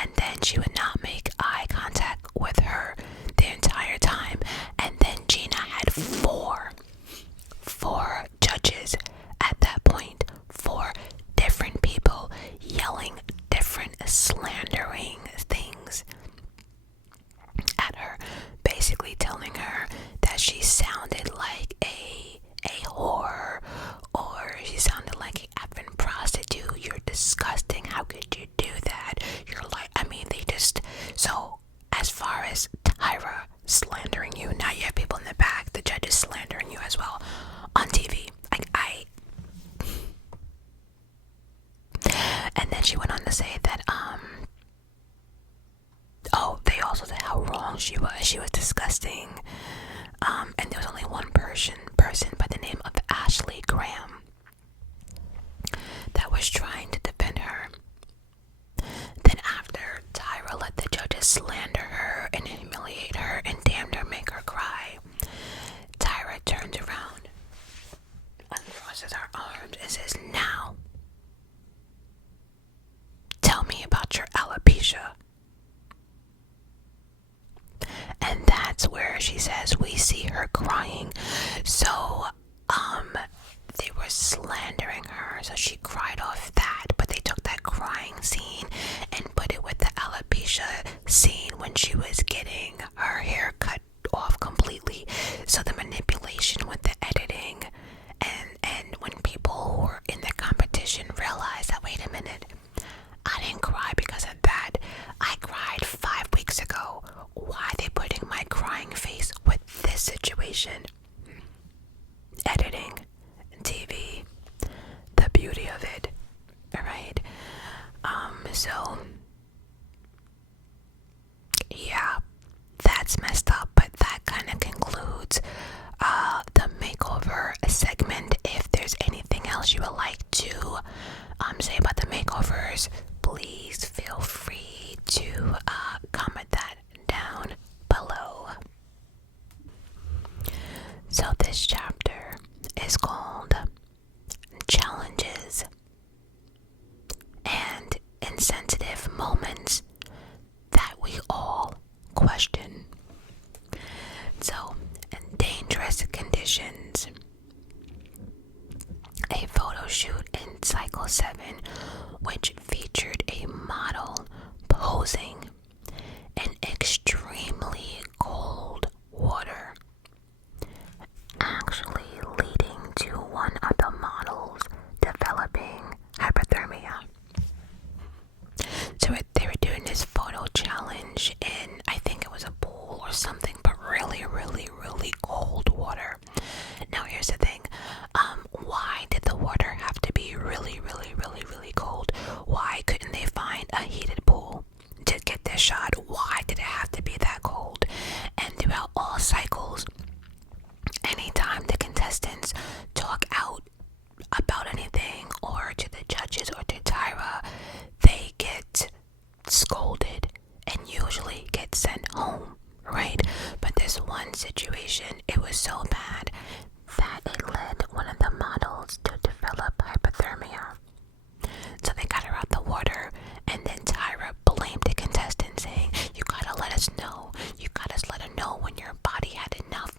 And then she would not make eye contact with her the entire time. And then Gina had four judges at that point, 4 different people yelling different slandering things at her, basically telling her that she sounded like a whore, or she sounded like an effing prostitute. You're disgusting. How could you do that? You're like, I mean, they just, so as far as Tyra slandering you, now you have people in the back, the judges slandering you as well on TV. And then she went on to say that, they also said how wrong she was. She was disgusting. And there was only one person by the name of Ashley Graham that was trying to defend her. Then after Tyra let the judges slander her and humiliate her and damn near make her cry, Tyra turns around, uncrosses her arms and says, now, tell me about your alopecia. And that's where she says we see her crying. So, they were slandering her, so she cried off that, but they took that crying scene and put it with the alopecia scene when she was getting her hair cut off completely. So the manipulation with the editing, and when people who were in the competition realized that, wait a minute, I didn't cry because of that. I cried 5 weeks ago. Why are they putting my crying television, editing, TV, the beauty of it, alright? So yeah, that's messed up, but that kind of concludes the makeover segment. If there's anything else you would like to say about the makeovers, please feel free to comment that down below. So this chapter is called Challenges and Insensitive Moments that we all question. So, in dangerous conditions. A photo shoot in Cycle 7, which featured a model posing in extremely cold water, actually leading to one of the models developing hypothermia. So they were doing this photo challenge in, I think it was a pool or something, but really, really, really cold water. Now here's the thing, why did the water have to be really, really, really, really cold? Why couldn't they find a heated pool to get this shot? Why did it have to be that cold? And throughout all cycles, anytime the contestants talk out about anything, or to the judges or to Tyra, they get scolded and usually get sent home, right? But this one situation, it was so bad that it led one of the models to develop hypothermia. So they got her out the water, and then Tyra blamed the contestant, saying, you gotta let us know. You gotta let her know when your body had enough.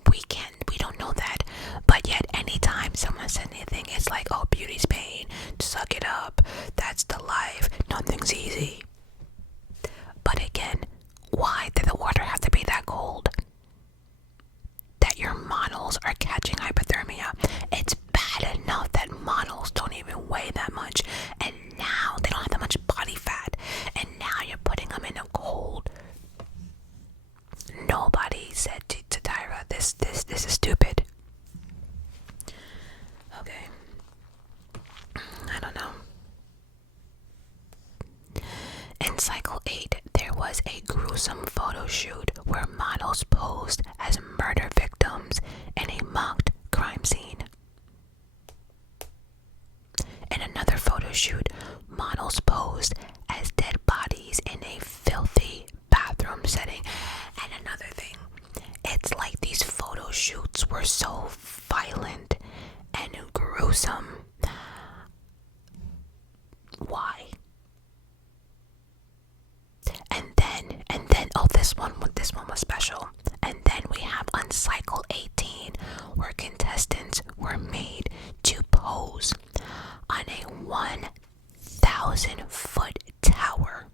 We don't know that. But yet anytime someone said anything, it's like, oh, beauty's pain. Suck it up. That's the life. Nothing's easy. But again, why did the water have to be that cold? That your models are catching hypothermia. It's bad enough that models don't even weigh that much, and now they don't have that much body fat, and now you're putting them in a cold. Nobody said to Tyra, this is stupid. Okay, I don't know. In Cycle 8, there was a gruesome photo shoot where models posed as murder victims in a mocked crime scene. In another photo shoot, models posed as dead bodies in a filthy bathroom setting. And another thing, it's like these photo shoots were so violent and gruesome. Why? And then, oh, this one was special. And then we have on Cycle 18, where contestants were made to pose on a 1,000-foot tower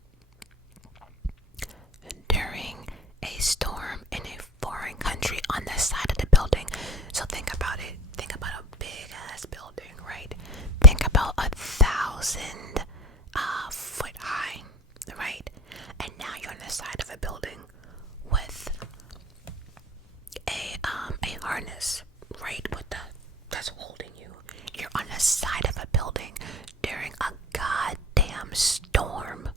during a storm in a foreign country on the side of the building. So think about it. Think about a big ass building, right? Think about 1,000 foot high, right? And now you're on the side of a building with a harness, right? That's holding you. You're on the side of a building during a goddamn storm.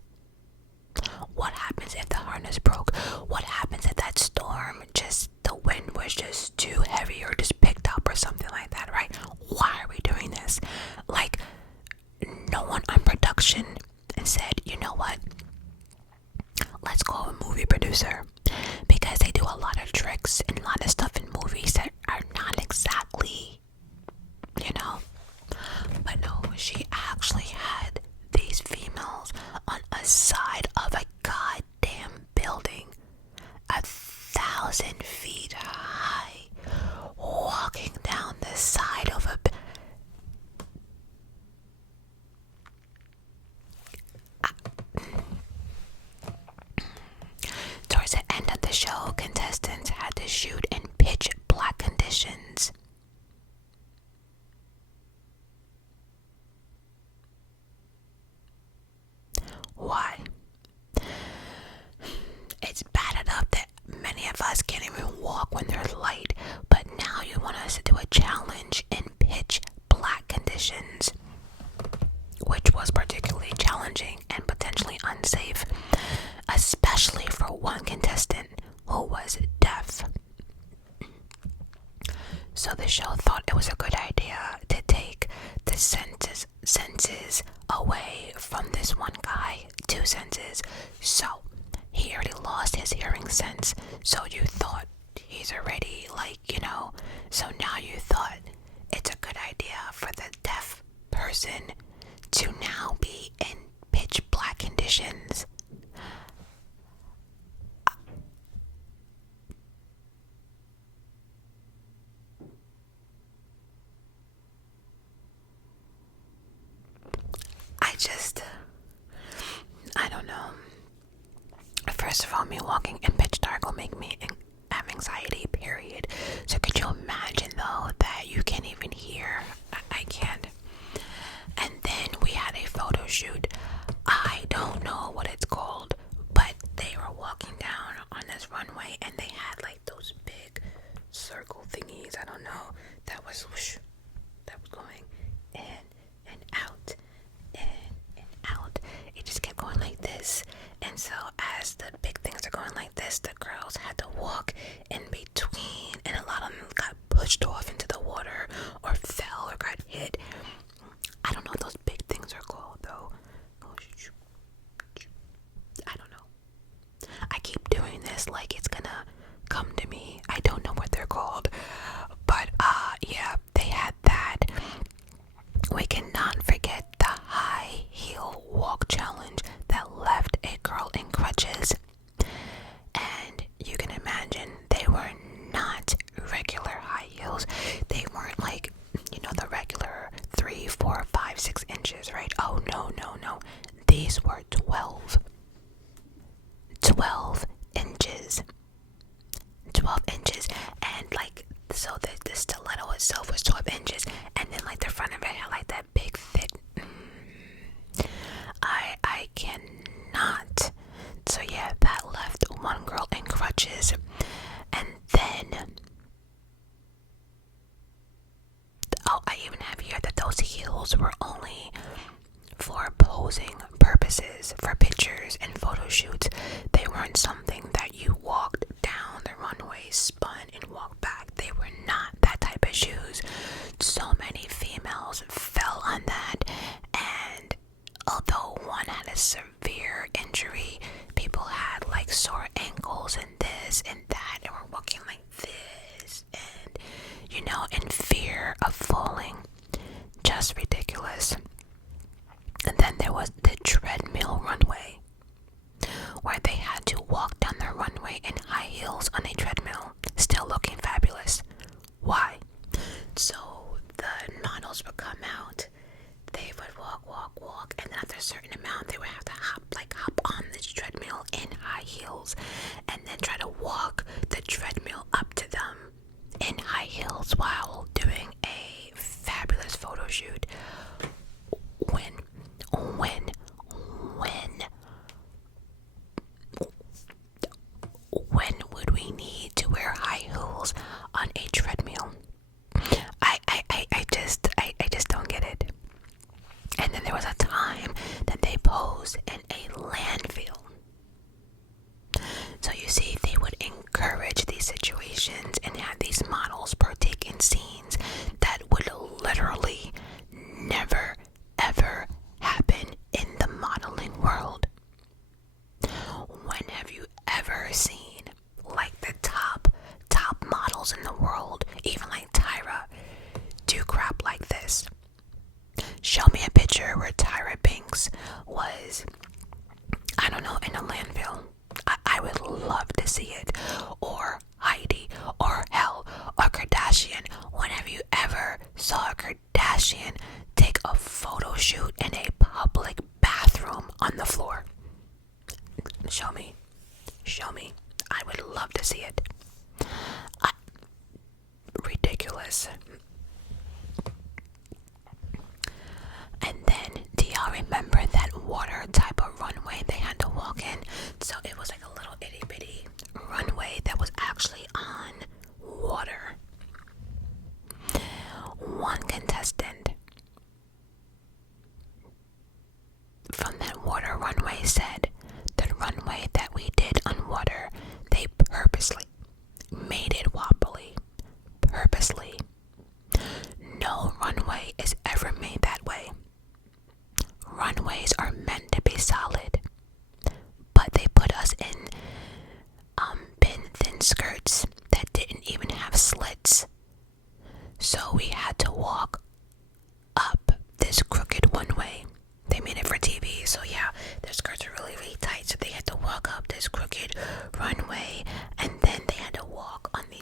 What happens if the harness broke? What happens if that storm, just the wind was just too heavy or just picked up or something like that, right? Why are we doing this? Like, no one on production said, you know what? Let's call a movie producer, because they do a lot of tricks and a lot of stuff in movies that are not exactly, but no, she actually had these females on a side of a goddamn building 1,000 feet high, walking down the side of a Towards the end of the show, contestants had to shoot in pitch black conditions. Why? It's bad enough that many of us can't even walk when there's So the show thought it was a good idea to take the senses away from this one guy. 2 senses. So he already lost his hearing sense. So you thought he's already so now you thought it's a good idea for the deaf person to now be in pitch black conditions. I don't know. First of all, me walking in pitch dark will make me have anxiety, period. So could you imagine, though, that you can't even hear? I can't. And then we had a photo shoot. I don't know what it's called, but they were walking down on this runway, and they had like those big circle thingies. I don't know. That was whoosh, that was going in and out, in and out. It just kept going like this. And so as the big things are going like this, the girls had to walk in between, and a lot of them got pushed off into the water or fell or got hit. I don't know what those big things are called, though. I don't know. I keep doing this like it's gonna come to me. I don't know what they're called. But yeah, they had that. We cannot forget the high heel walk challenge that left a girl in crutches. And you can imagine they were not regular high heels. They weren't like, the regular 3, 4, 5, 6 inches, right? Oh, no. These were 12 inches. 12 inches. And like, so the stiletto itself was 12 inches. And then like the front of it had like that big thick. I cannot. So yeah, that left one girl in crutches. And then I even have here that those heels were only for posing purposes, for pictures and photo shoots. They weren't something that you walked down the runway, spun, and walked back. They were not that type of shoes. So many females fell on that, and although one had a severe injury, people had like sore ankles and this and that, and were walking like this, and in fear of falling. Just ridiculous. And then there was the treadmill runway, where they had to walk down the runway in high heels on a treadmill, still looking fabulous. Why? So the models would come out, they would walk, and then after a certain amount, they would have to hop on this treadmill in high heels, and then try to walk the treadmill up to them in high heels while doing a fabulous photo shoot. When would we need to wear high heels on a treadmill? I just don't get it. And then there was a time that they posed in a landfill. So you see, they would encourage these situations and have these models partake in scenes that would literally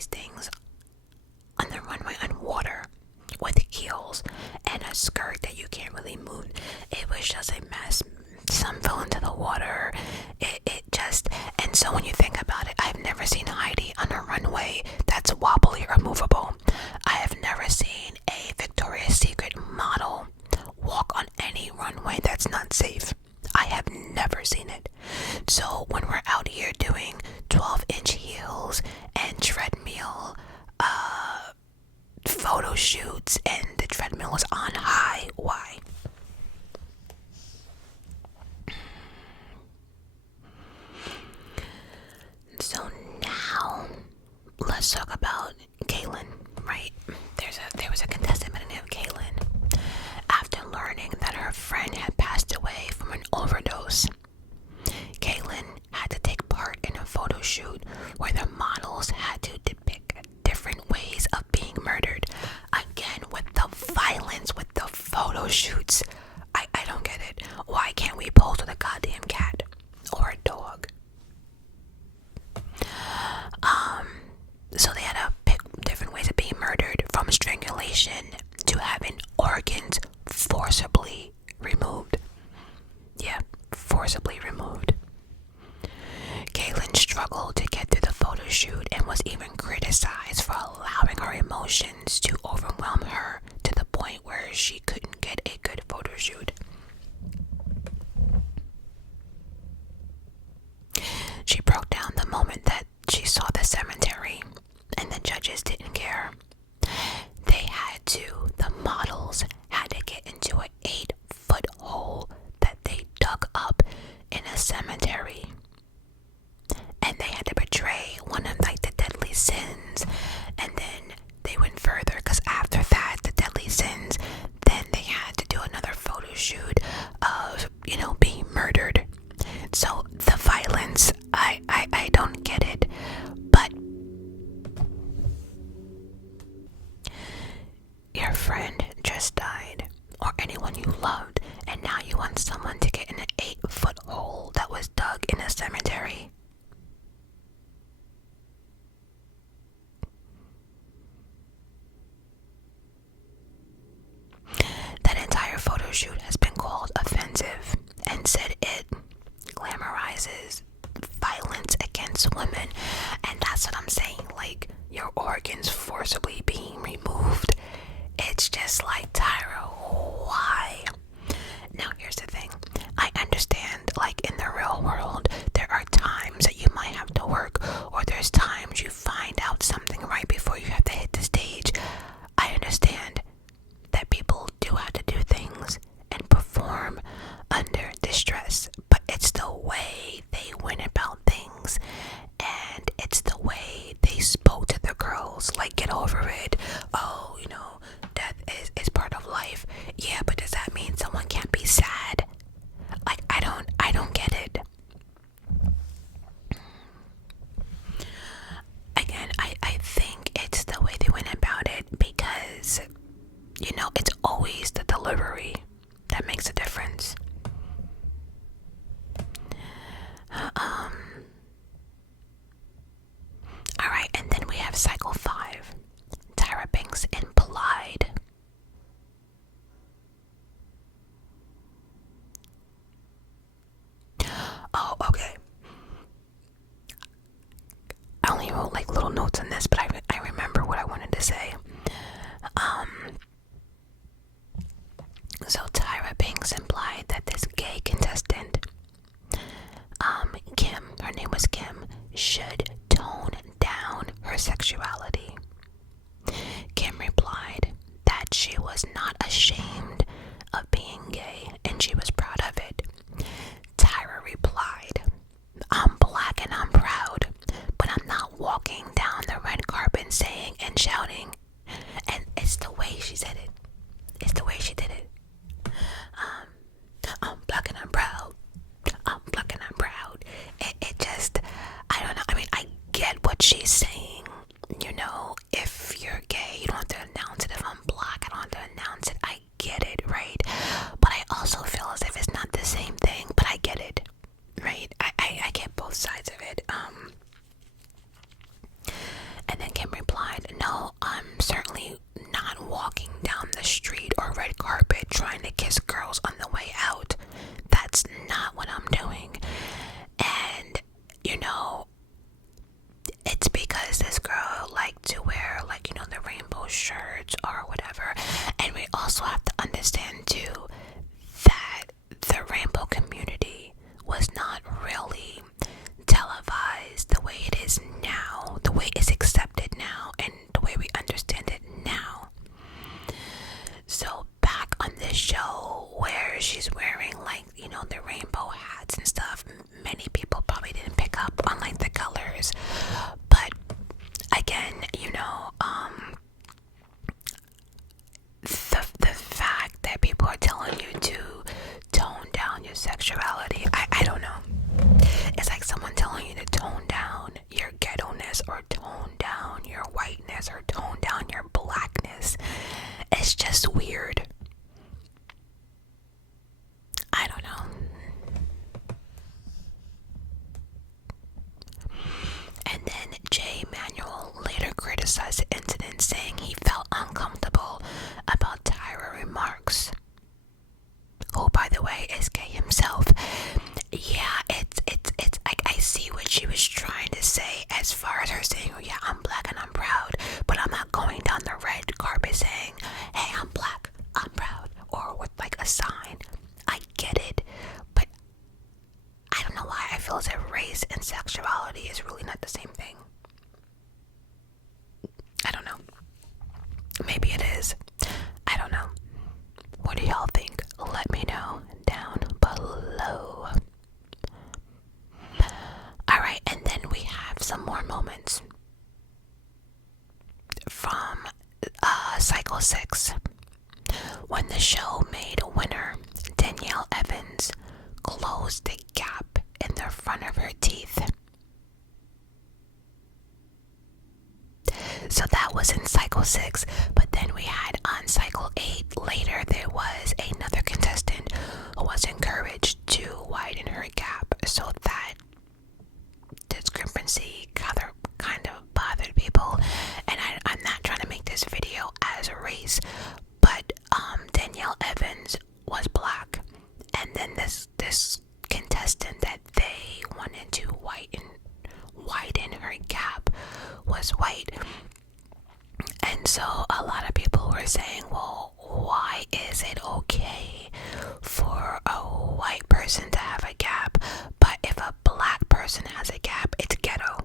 these things on the runway on water with heels and a skirt that you can't really move. It was just a mess. Some fell into the water. It just, and so when you think about it, I've never seen Heidi on a runway that's wobbly or movable. I have never seen a Victoria's Secret model walk on any runway that's not safe. I have never seen it. So when we're out here doing 12-inch heels and treadmill photo shoots and the treadmill is on high, why? So now let's talk about Kaylin, right? There was a contestant by the name of Kaylin. After learning that her friend had passed away from an overdose, Kaylin had to take part in a photo shoot where the models had to depict different ways of being murdered. Again, with the violence, with the photo shoots, I don't get it. Why can't we pose with a goddamn cat or a dog? So they had to pick different ways of being murdered, from strangulation to having organs forcibly removed. Yeah, forcibly removed. Kaylin struggled to get through the photo shoot and was even criticized for allowing her emotions to overwhelm her to the point where she couldn't get a good photo shoot. She broke down the moment that she saw the cemetery and the judges didn't care. The models had to get into an 8-foot hole that they dug up in a cemetery. And they had to portray one of the deadly sins. And then they went further, because after that, the deadly sins, then they had to do another photo shoot of, being murdered. So the violence, I don't get it. But your friend just died, or anyone you loved, and now you want someone to get in an 8-foot hole that was dug in a cemetery. That entire photo shoot has been called offensive and said it glamorizes violence against women, and that's what I'm saying. Like, your organs forcibly being removed. It's just like, Tyra, why? Now here's the thing. I understand, like, in the real world, there are times that you might have to work, or there's times you find out something right before you have to hit the stage. I understand that people do have to do things and perform under distress, but it's the way they went about things, and it's the way they spoke to the girls. Like, get over it. Oh, death is part of life. Yeah, but does that mean someone can't be sad? Like, I don't get it. Again, I think it's the way they went about it, because it's always the delivery that makes a difference. Alright, and then we have cycle 5. Tyra Banks implied. Oh, okay. I only wrote little notes on this, but I remember what I wanted to say. So Tyra Banks implied that this gay contestant, Kim, her name was Kim, should tone down her sexuality. Kim replied that she was not ashamed of being gay and she was proud of it. Tyra replied, I'm black and I'm proud, but I'm not walking down the red carpet saying and shouting. And it's the way she said it. It's the way she did it. I'm black and I'm proud. I'm black and I'm proud. It just, I don't know. I mean, I get what she's saying. If you're gay, you don't have to announce it. If I'm black, I don't have to announce it. I get or tone down your whiteness or tone down your blackness. It's just weird. I don't know. And then Manuel later criticized the incident, saying he felt uncomfortable about Tyra remarks. Who, by the way, is gay himself. Yeah, I see what she was trying to say as far as her saying, oh yeah, I'm black and I'm proud, but I'm not going down the red carpet saying, hey, I'm black, I'm proud, or with like a sign. I get it, but I don't know why I feel as if race and sexuality is really not the same thing. I don't know. Maybe it is. I don't know. What do y'all think? Let me know down below. Alright, and then we have some more moments from Cycle 6. When the show made winner, Danielle Evans closed the gap in the front of her teeth. So that was in Cycle 6, but then we had on Cycle 8, later there was another contestant who was encouraged to widen her gap, so that discrepancy kind of bothered people. And I'm not trying to make this video as a race, but Danielle Evans was black, and then this contestant that they wanted to widen her gap was white. And so a lot of people were saying, well, why is it okay for a white person to have a gap, but if a black person has a gap, it's ghetto?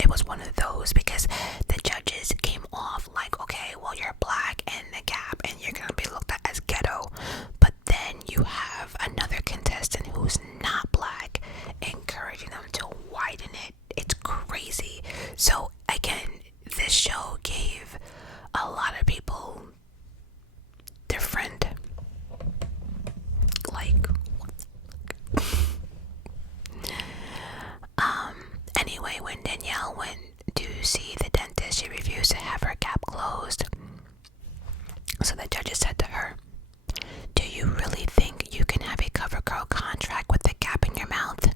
It was one of those, because the judges came off like, okay, well, you're black and a gap and you're gonna be looked at as ghetto. But then you have another contestant who's not black encouraging them to widen it. It's crazy. So again, this show gave a lot of people different, like, anyway, when Danielle went to see the dentist, she refused to have her gap closed. So the judges said to her, do you really think you can have a cover girl contract with a gap in your mouth?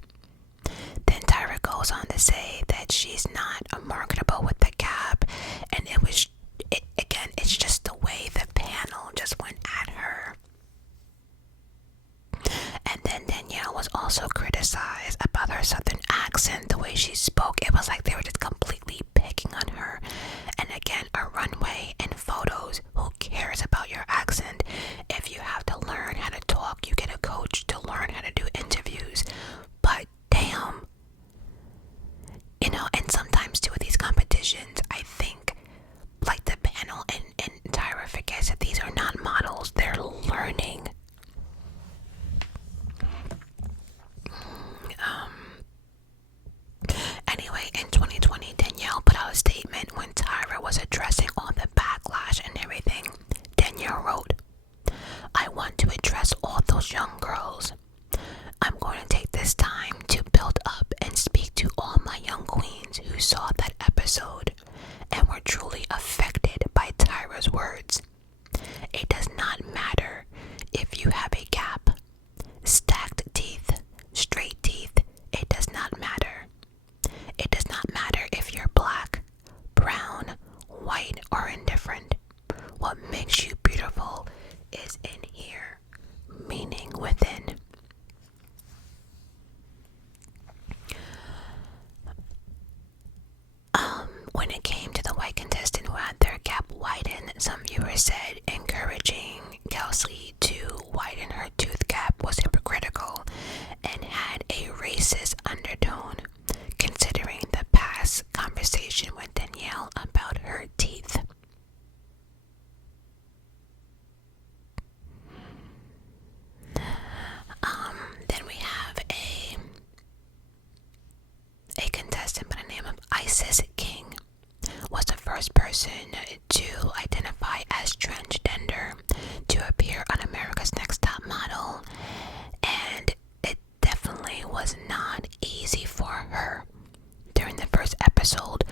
Then Tyra goes on to say that she's not marketable with the gap, and it's just the way the panel just went at her. And then Danielle was also criticized about her southern accent, the way she spoke. It was like they were just completely picking on her. And again, a runway and photos, who cares about your accent? If you have to learn how to talk, you get a coach to learn how to do interviews. But damn, and sometimes too with these competitions, I think like the panel and Tyra forgets that these are not models, they're learning. Anyway, in 2020, Danielle put out a statement when Tyra was addressing all the backlash and everything. Danielle wrote, I want to address all those young girls. I'm going to take this time to build up and speak to all my young queens who saw that episode and were truly affected by Tyra's words. It does not matter if you have a gap, stacked teeth, straight teeth. It does not matter. It does not matter if you're black, brown, white, or indifferent. What makes you beautiful is in here, meaning within. When it came to the white contestant who had their gap widened, some viewers said encouraging Kelsey to widen her tooth gap was hypocritical and had a racist undertone, considering the past conversation with Danielle about her teeth. Then we have a contestant by the name of Isis King, was the first person to identify as transgender to appear on America's Next Top Model, and it definitely was not easy for her. During the first episode,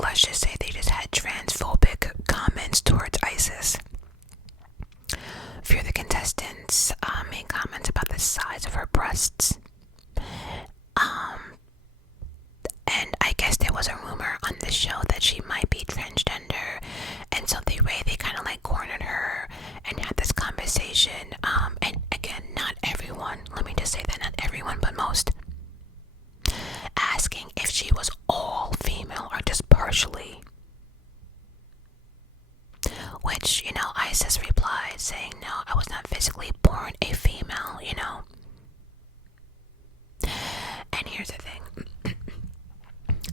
let's just say they just had transphobic comments towards Isis. A few of the contestants made comments about the size of her breasts. And I guess there was a rumor on the show that she might be transgender, and so they kind of like cornered her and had this conversation. And again, not everyone, let me just say that not everyone, but most, asking if she was all female or just partially. Which, Isis replied saying, no, I was not physically born a female, And here's the thing.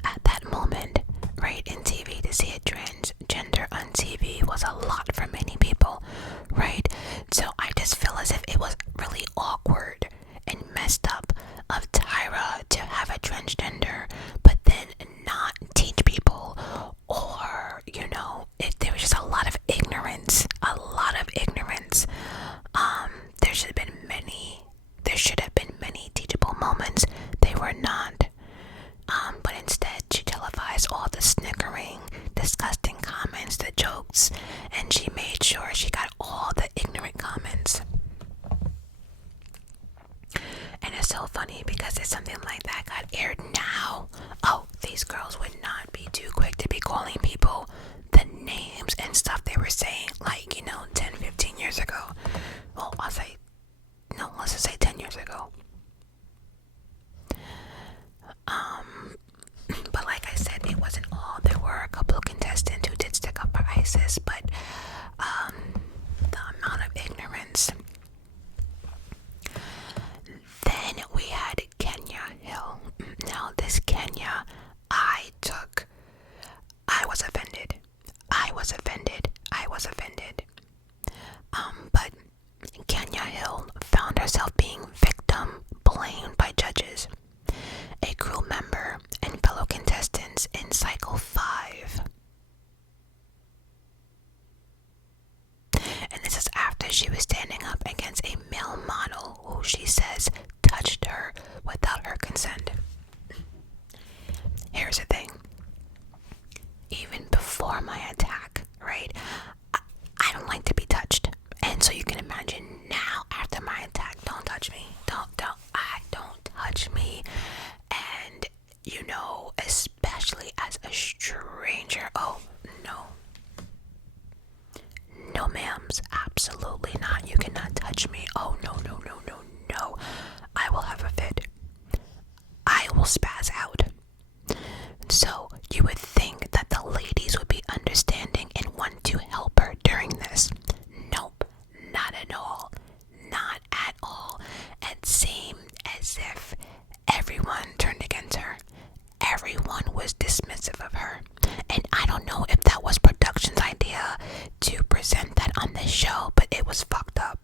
At that moment, right, in TV, to see a transgender on TV was a lot for many people, right? So I just feel as if it was really awkward and messed up of Tyra to have a transgender, but then not teach people, or, there was just a lot of ignorance, there should have been many teachable moments. They were not. But instead, she televised all the snickering, disgusting comments, the jokes, and she made sure she got all the ignorant comments. And it's so funny because if something like that got aired now, these girls would not be too quick to be calling people the names and stuff they were saying, 10, 15 years ago. Well, let's just say 10 years ago. But like I said, it wasn't all. There were a couple of contestants who did stick up for ISIS, but the amount of ignorance. Then we had Kenya Hill. Now this Kenya, I was offended. But Kenya Hill found herself being victim blamed by judges, a crew member, and fellow contestants in cycle 5. And this is after she was standing up against a male model who she says touched her without her consent. Here's the thing. Even before my attack, right, I don't like to be touched. And so you can imagine now, after my attack, don't touch me. Don't touch me. And, especially as a stranger, oh, no. No, ma'ams, absolutely not. You cannot touch me. Oh, no. I will have a fit. I will spaz out. So you would think that the ladies would be understanding and want to help her during this. Nope, not at all. Not at all. It seemed as if everyone turned against her. Everyone was dismissive of her. And I don't know if that was production's idea to present that on this show, but it was fucked up.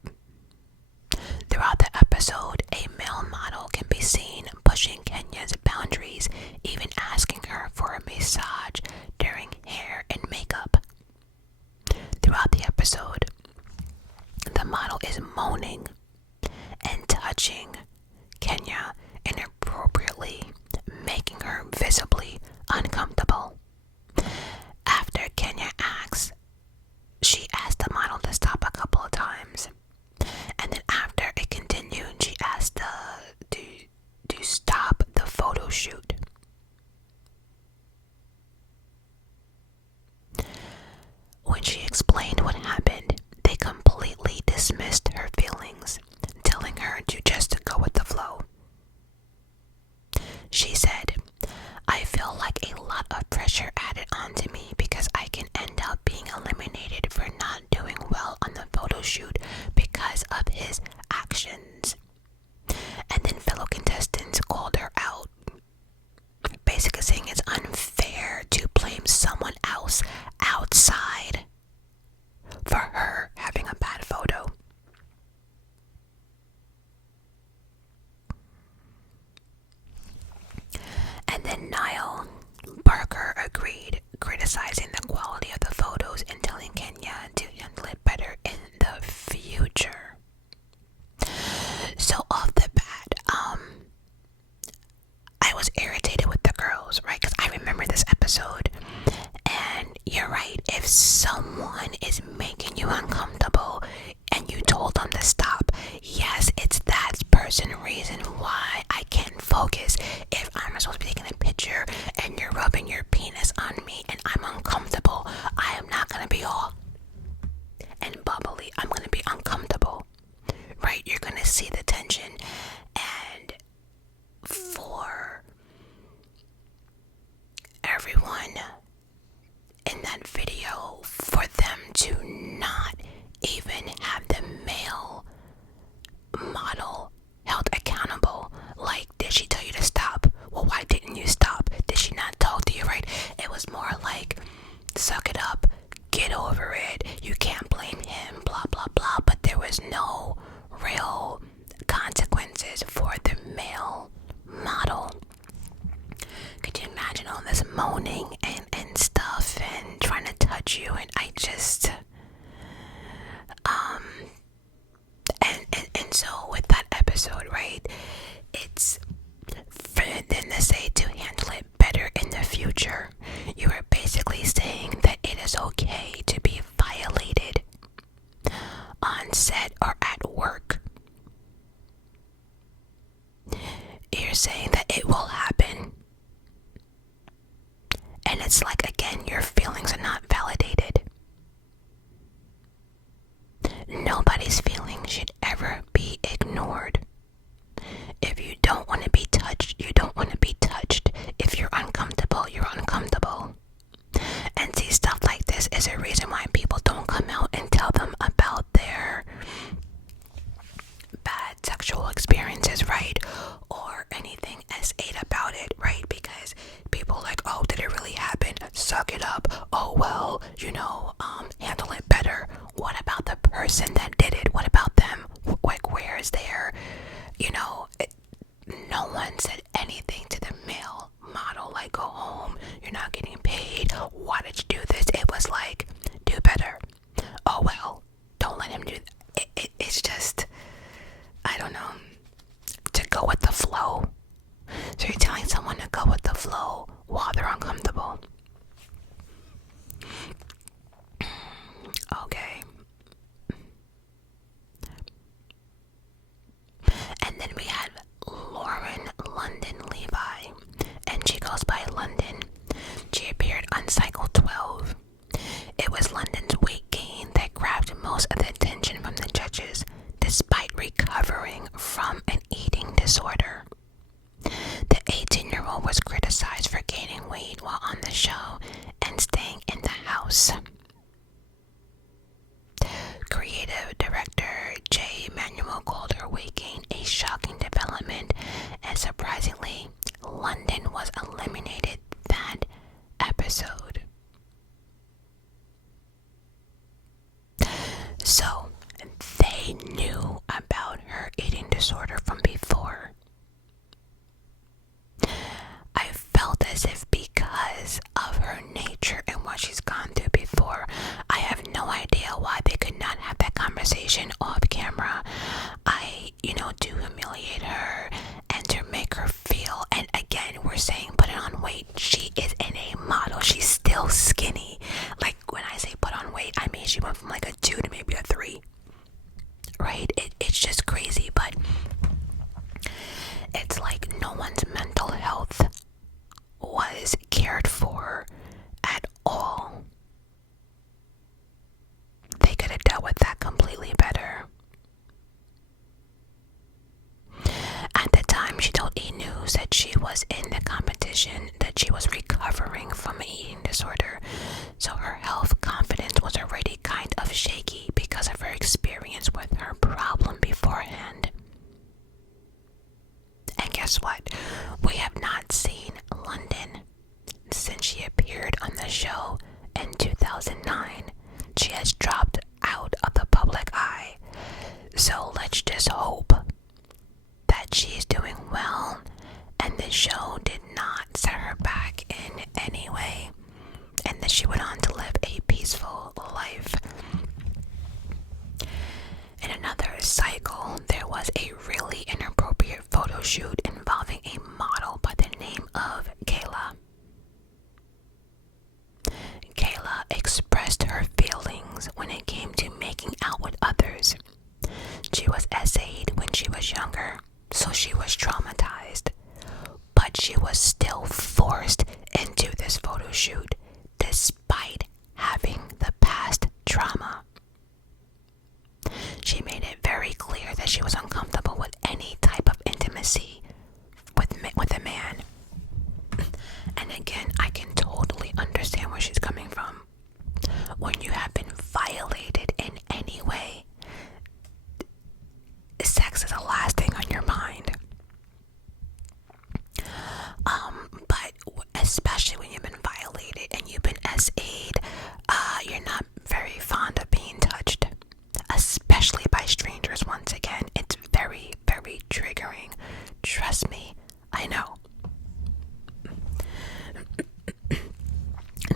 Throughout the episode, a male model can be seen pushing Kenya's boundaries, even asking her for a massage during hair and makeup. Throughout the episode, the model is moaning and touching Kenya inappropriately, making her visibly uncomfortable. After Kenya she asked the model to stop a couple of times. And then after it continued, she asked to stop the photo shoot. When she explained what happened, they completely dismissed her feelings, telling her to just go with the flow. She said, I feel like a lot of pressure added onto me because I can end up being eliminated for not doing well on the photo shoot because of his actions. And then fellow contestants called her out, basically saying it's unfair to blame someone else outside for her having a bad photo. And then Niall Barker agreed, criticizing the quality of the photos and telling Kenya to handle it better in the future. So off the bat, I was irritated with the girls, right? Because I remember this episode, someone is making you uncomfortable and you told them to stop, yes, it's that person reason why I can't focus. If I'm supposed to be taking a picture and you're rubbing your penis on me and I'm uncomfortable, I am not going to be all and bubbly. I'm going to be uncomfortable, right? You're going to see the tension. And for everyone in that video, for them to not even have the male model held accountable, like, did she tell you to stop? Well, why didn't you stop? Did she not talk to you, right? It was more like, suck it up, get over it, you can't blame him, blah blah blah. But there was no real consequences for the male model. Could you imagine all this moaning and stuff and trying to touch you? And I just and so with that episode, right, it's for them to say to handle it better in the future. You are basically saying that it is okay to be violated on set or at work. You're saying that it will happen. And it's like, again, your feelings are not validated. Nobody's feelings should ever be ignored. If you don't want to be touched, you don't want to be touched. If you're uncomfortable, you're uncomfortable. And see, stuff like this is a reason why people don't come out and tell them about their bad sexual experiences, right? Or anything S8 about it, right? Because people are like, oh, did it really happen? Suck it up. Oh, well, handle it better. What about the person that did it? What about them? Like, where is their, no one said anything to the male model, like, go home, you're not getting paid, why did you do this? It was like, do better. Oh, well, don't let him do that. It's just, I don't know, to go with the flow. So you're telling someone to go with the flow while they're uncomfortable. Okay. And then we had Lauren London Levi, and she goes by London. She appeared on cycle 12. It was London's weight gain that grabbed most of the attention from the judges, despite recovering from an eating disorder. The 18-year-old was criticized for gaining weight while on the show and staying in the house. Creative director Manuel called her weight gain a shocking development, and surprisingly, London was eliminated that episode. So, they knew about her eating disorder from before. I felt as if because of her nature and what she's gone through before, I have no idea why they could not have that conversation off camera. I, do humiliate her and to make her feel, and again, we're saying put it on weight. She is in a model. She's still skinny. Like, when I say put on weight, I mean she went from like a 2 to maybe a 3. Right? It's just crazy, but it's like no one's mental health was cared for at all. They could have dealt with that completely better. At the time, she told E! News that she was in the competition, that she was recovering from an eating disorder, so her health confidence was already kind of shaky because of her experience with her problem beforehand. And guess what? We have not seen London since she appeared on the show in 2009. She has dropped out of the public eye. So let's just hope that she's doing well and the show did not set her back in any way, and that she went on to live a peaceful life. In another cycle, there was a really inappropriate photo shoot involving a model by the name of Kayla. Kayla expressed her having the past trauma. She made it very clear that she was uncomfortable with any type of intimacy with a man. And again, I can totally understand where she's coming from. When you have been violated in any way, sex is the last thing on your mind. But especially when you've been violated and you've been SA'd, you're not very fond of being touched, especially by strangers. Once again, it's very, very triggering. Trust me, I know.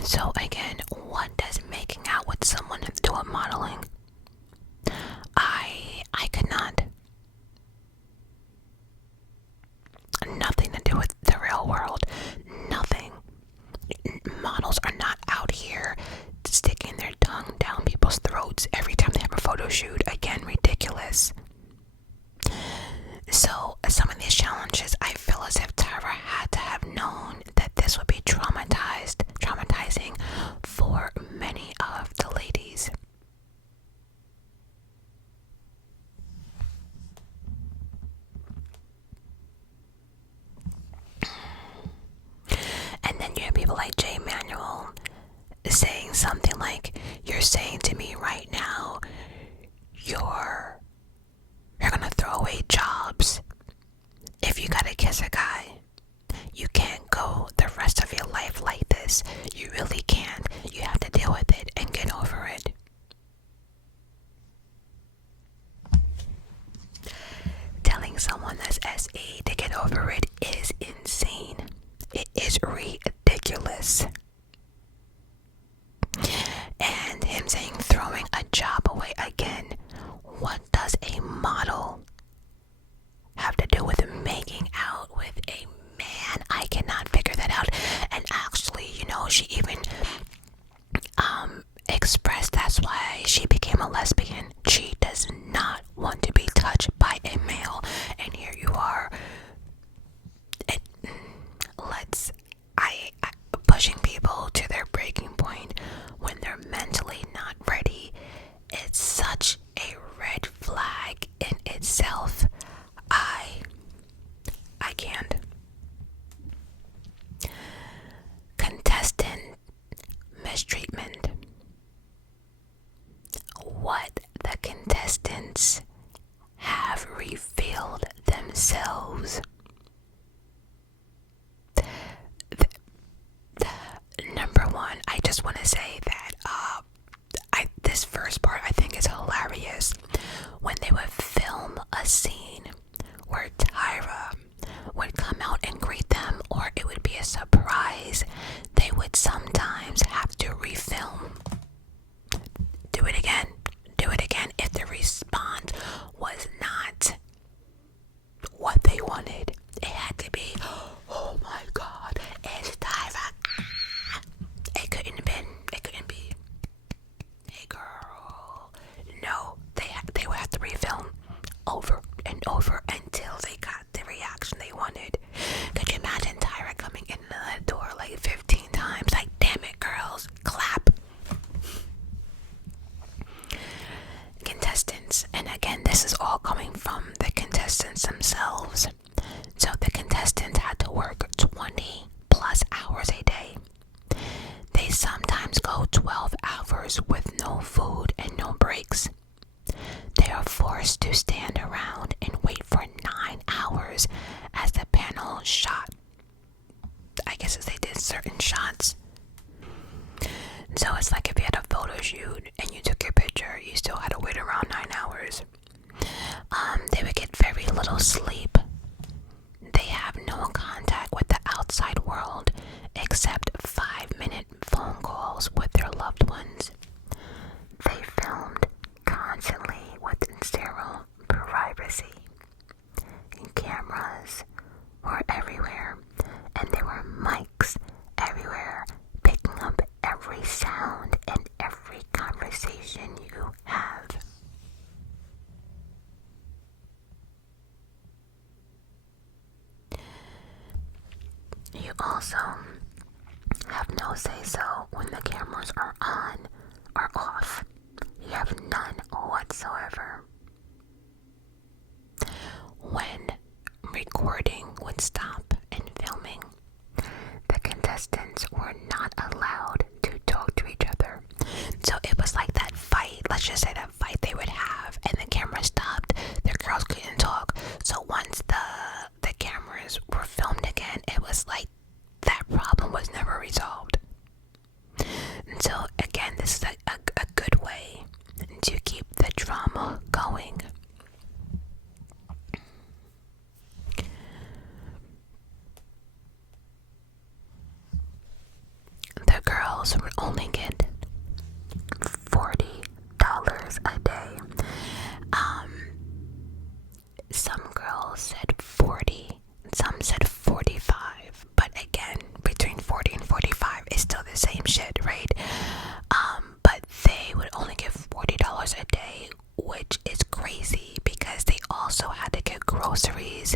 So again, what does making out with someone do with modeling? I could not. Nothing to do with the real world. Nothing. Models are not out here sticking their tongue down people's throats every time they have a photo shoot. Again, ridiculous. So some of these challenges, I feel as if Tyra had to have known that this would be traumatizing for many of the ladies. And then you have people like Manuel saying something like, "You're saying to me right now, you're gonna throw away jobs if you gotta kiss a guy. You can't go the rest of your life like this. You really can't. You have to deal with it and get over it." Telling someone that's SE to get over it is insane. It is ridiculous. And him saying throwing a job away again. What does a model have to do with making out with a man? I cannot figure that out. And actually, she even expressed that's why she became a lesbian. She does not want to be touched by a male. And here you are. Pushing people to their breaking point when they're mentally not ready. It's such a red flag in itself. I can't. Contestant mistreatment. What the contestants have revealed themselves. Number one, I just want to say that this first part I think is hilarious. When they would film a scene where Tyra would come out and greet them, or it would be a surprise, they would sometimes have to refilm. Do it again. If the response was not what they wanted, it had to be, "Oh my God, it's Tyra." It couldn't be, "Hey girl." No, they would have to refilm over and over until they got the reaction they wanted. Could you imagine Tyra coming in the door like 15 times? Like, damn it, girls, clap. Contestants, and again, this is all coming from the contestants themselves. So the contestants had to work 20 plus hours a day. They sometimes go 12 hours with no food and no breaks. They are forced to stand around and wait for 9 hours as the panel shot. I guess as they did certain shots. So it's like if you had a photo shoot and you took your picture, you still had to wait around 9 hours. They would get very little sleep. They have no contact with the outside world except 5-minute phone calls with their loved ones. They filmed constantly with zero privacy. Cameras were everywhere, and there were mics everywhere, picking up every sound and every conversation you have. You also have no say-so when the cameras are on. let's just say that fight they would have, and the camera stopped, the girls couldn't talk. So once the cameras were filmed again, it was like that problem was never resolved. And so again, this is a good way to keep the drama going. The girls would only get $40 a day. Some girls said 40, some said 45, but again, between 40 and 45 is still the same shit, right? But they would only get $40 a day, which is crazy because they also had to get groceries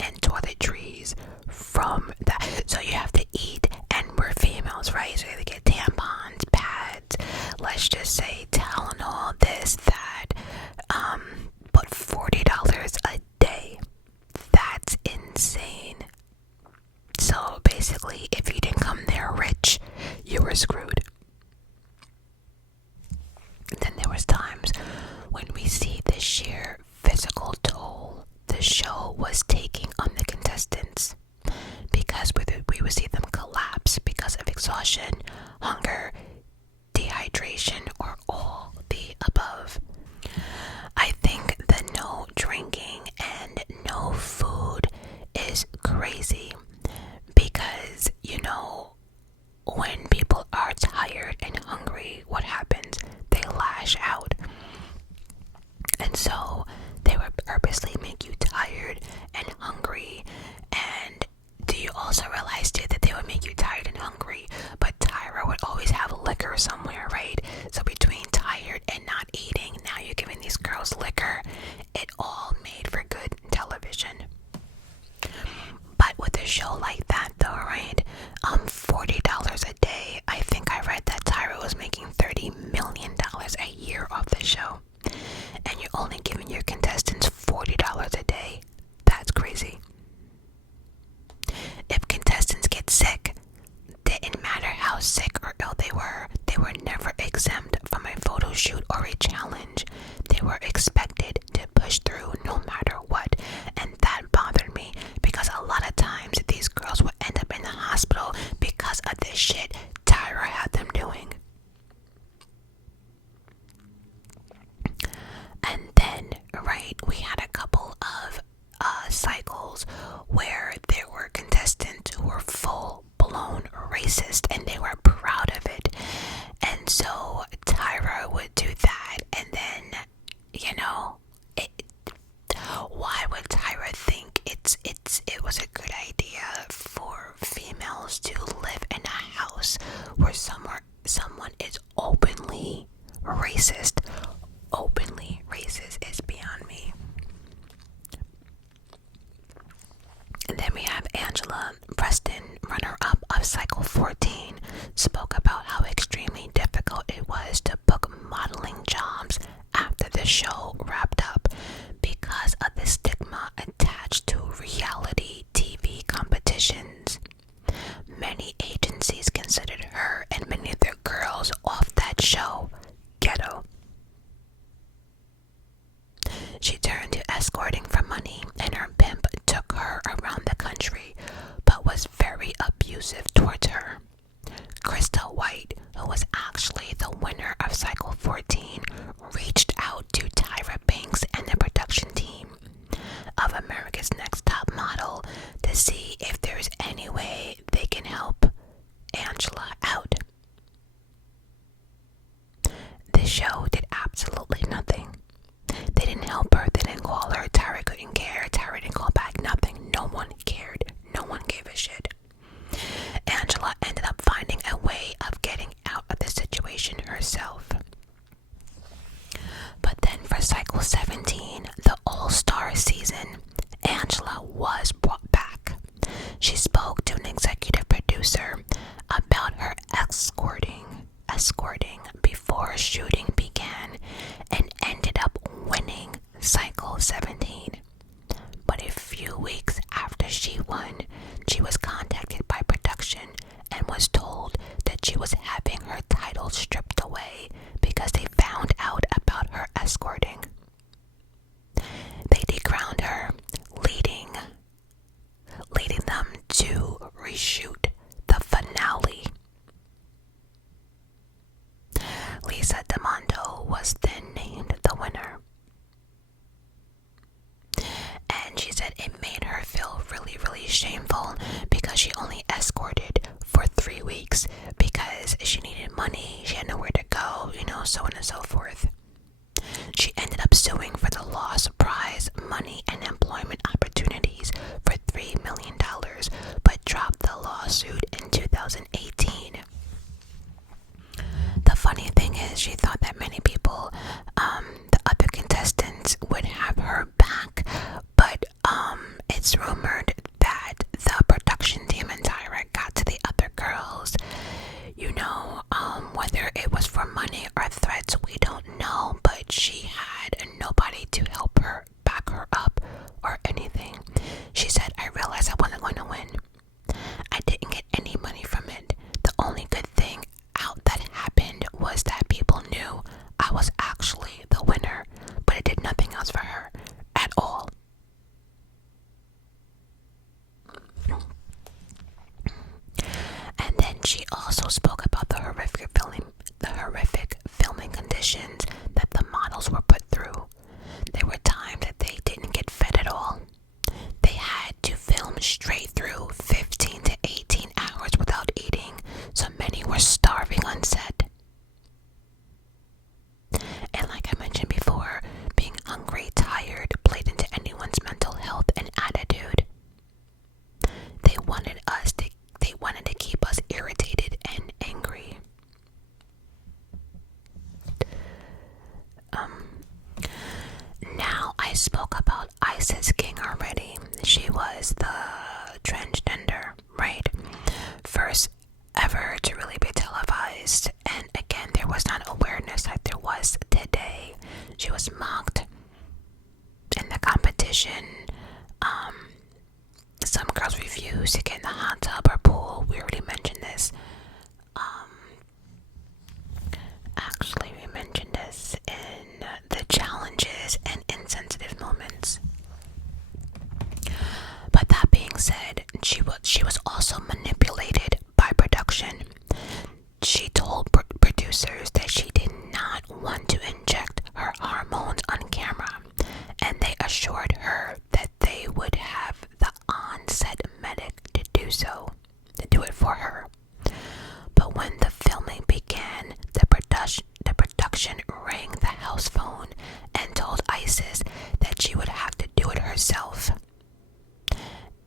and toiletries from that. So you have to eat, and we're females, right? So you have to get tampons, pads, let's just say Tylenol, this, that, but $40 a day, that's insane. So basically, if you didn't come there rich, you were screwed. Then there was times when we see the sheer physical toll the show was taking on the contestants, because we would see them collapse because of exhaustion, hunger, dehydration, or all the above. I think the no drinking and no food is crazy because, you know, when people are tired and hungry, what happens? They lash out. And so they would purposely make you tired and hungry. And do you also realize too that they would make you tired and hungry, but Tyra would always have liquor somewhere, right? So between tired and not eating, now you're giving these girls liquor. It all made for good television. But with a show like that though, right, $40 a day, I think I read that Tyra was making $30 million a year off the show. And you're only giving your contestants $40 a day. That's crazy. If contestants get sick, didn't matter how sick or ill they were never exempt from a photo shoot or a challenge. They were expected to push through no matter what. And that bothered me because a lot of times these girls would end up in the hospital because of this shit Tyra had them doing. And then, right, we had a couple of cycles where there were contestants who were full-blown racist and they were proud of it. And so Tyra would do that, and then, you know, why would Tyra think it was a good idea for females to live in a house where someone is openly racist? Openly racist is beyond me. And then we have Angela Preston, runner-up of Cycle 14, spoke about how extremely difficult it was to book modeling jobs after the show wrapped up because of the stigma attached to reality TV competitions. Many agencies considered her and many of their girls off that show ghetto. She turned to escorting for money, and her pimp took her around the country, but was very abusive towards her. Krista White, who was actually the winner of Cycle 14, reached out to Tyra Banks and the production team of America's Next Top Model to see if there's any way they can help Angela out. The show did absolutely nothing. They didn't help her, they didn't call her, Tyra couldn't care, Tyra didn't call back, nothing, no one cared, no one gave a shit. Angela ended up finding a way of getting out of the situation herself. But then for Cycle 17, the All-Star season, Angela was brought back. She spoke to an executive producer about her escorting before shooting began and ended up winning Cycle 17. But a few weeks after she won, she was contacted by production and was told that she was having her title stripped away because they found out about Teresa Demondo was then named the winner. And she said it made her feel really, really shameful because she only escorted for 3 weeks because she needed money, she had nowhere to go, so on and so forth. She ended up suing for the lost prize money and employment opportunities for $3 million, but dropped the lawsuit in 2018. The funny thing is, she thought that many people, the other contestants, would have her back, but it's rumored that the production team and Tyra got to the other girls. Whether it was for money or threats, we don't know, but she had nobody to help her, back her up, or anything. She said, I realized I wasn't going to win. I didn't get any money from it. The only good thing out that happened was that people knew I was actually the winner, but it did nothing else for her at all. And then she also spoke about the horrific filming conditions that the models were put through. There were times that they didn't get fed at all. They had to film straight through 15 to 18 hours without eating, so many were starving on set. And like I mentioned before, being hungry, tired, played into anyone's mental health and attitude. They wanted to keep us irritated and angry. Now I spoke about Isis King already. She was the transgender, right? First ever to really be televised, and again, there was not awareness like there was today. She was mocked in the competition. Some girls refused to get in the hot tub or pool. We already mentioned this. Actually, we mentioned this in the challenges and insensitive moments. But that being said, she was also manipulated by production. She told producers that she did not want to inject her hormones on camera, and they assured her that they would have the on-set medic to do it for her. But when the filming began, the production rang the house phone and told Isis that she would have to do it herself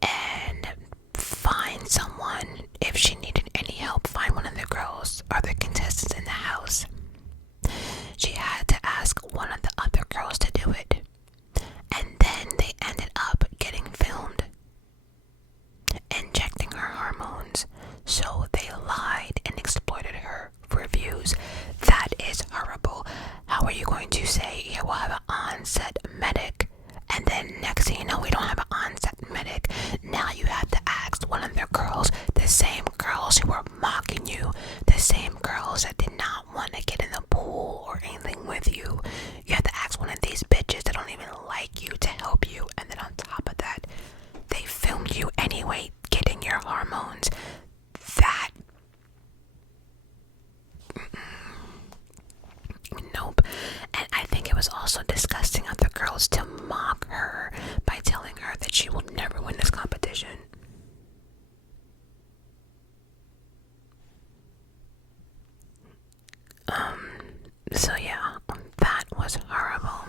and find someone. If she needed any help, find one of the girls or the contestants in the house. She had to ask one of the other girls to do it, and then they ended up getting filmed injecting her hormones. So they lied and exploited her for views. That is horrible. How are you going to say, yeah, we'll have an on-set medic, and then next thing you know, we don't have an on-set medic? Now you have to ask one of their girls, the same girls who were mocking you, the same girls that did not want to get in the pool or anything with you. You have to ask one of these bitches that don't even like you to help you, and then on top of that, they filmed you anyway getting your hormones. That nope. And I think it was also disgusting of the girls to mock her by telling her that she will never win this competition. So yeah, that was horrible.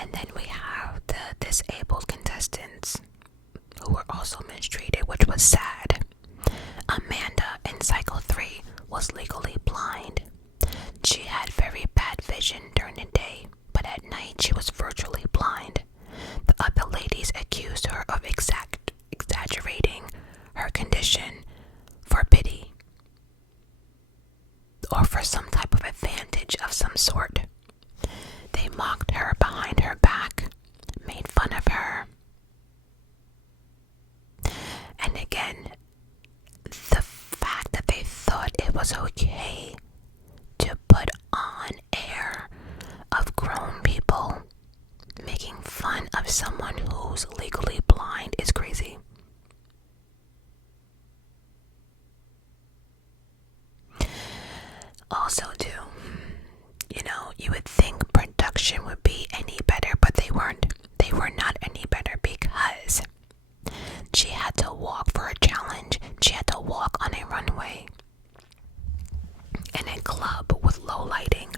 And then we have the disabled contestants who were also mistreated, which was sad. Amanda in cycle 3 was legally blind. She had very bad vision during the day, but at night she was virtually blind. The other ladies accused her of exaggerating her condition for pity or for some type of advantage of some sort. They mocked her behind her back, made fun of her. And again, the fact that they thought it was okay to put on air of grown people making fun of someone who's legally blind is crazy. Also, too, you would think production would be any better, but they weren't. They were not any better because she had to walk for a challenge. She had to walk on a runway in a club with low lighting.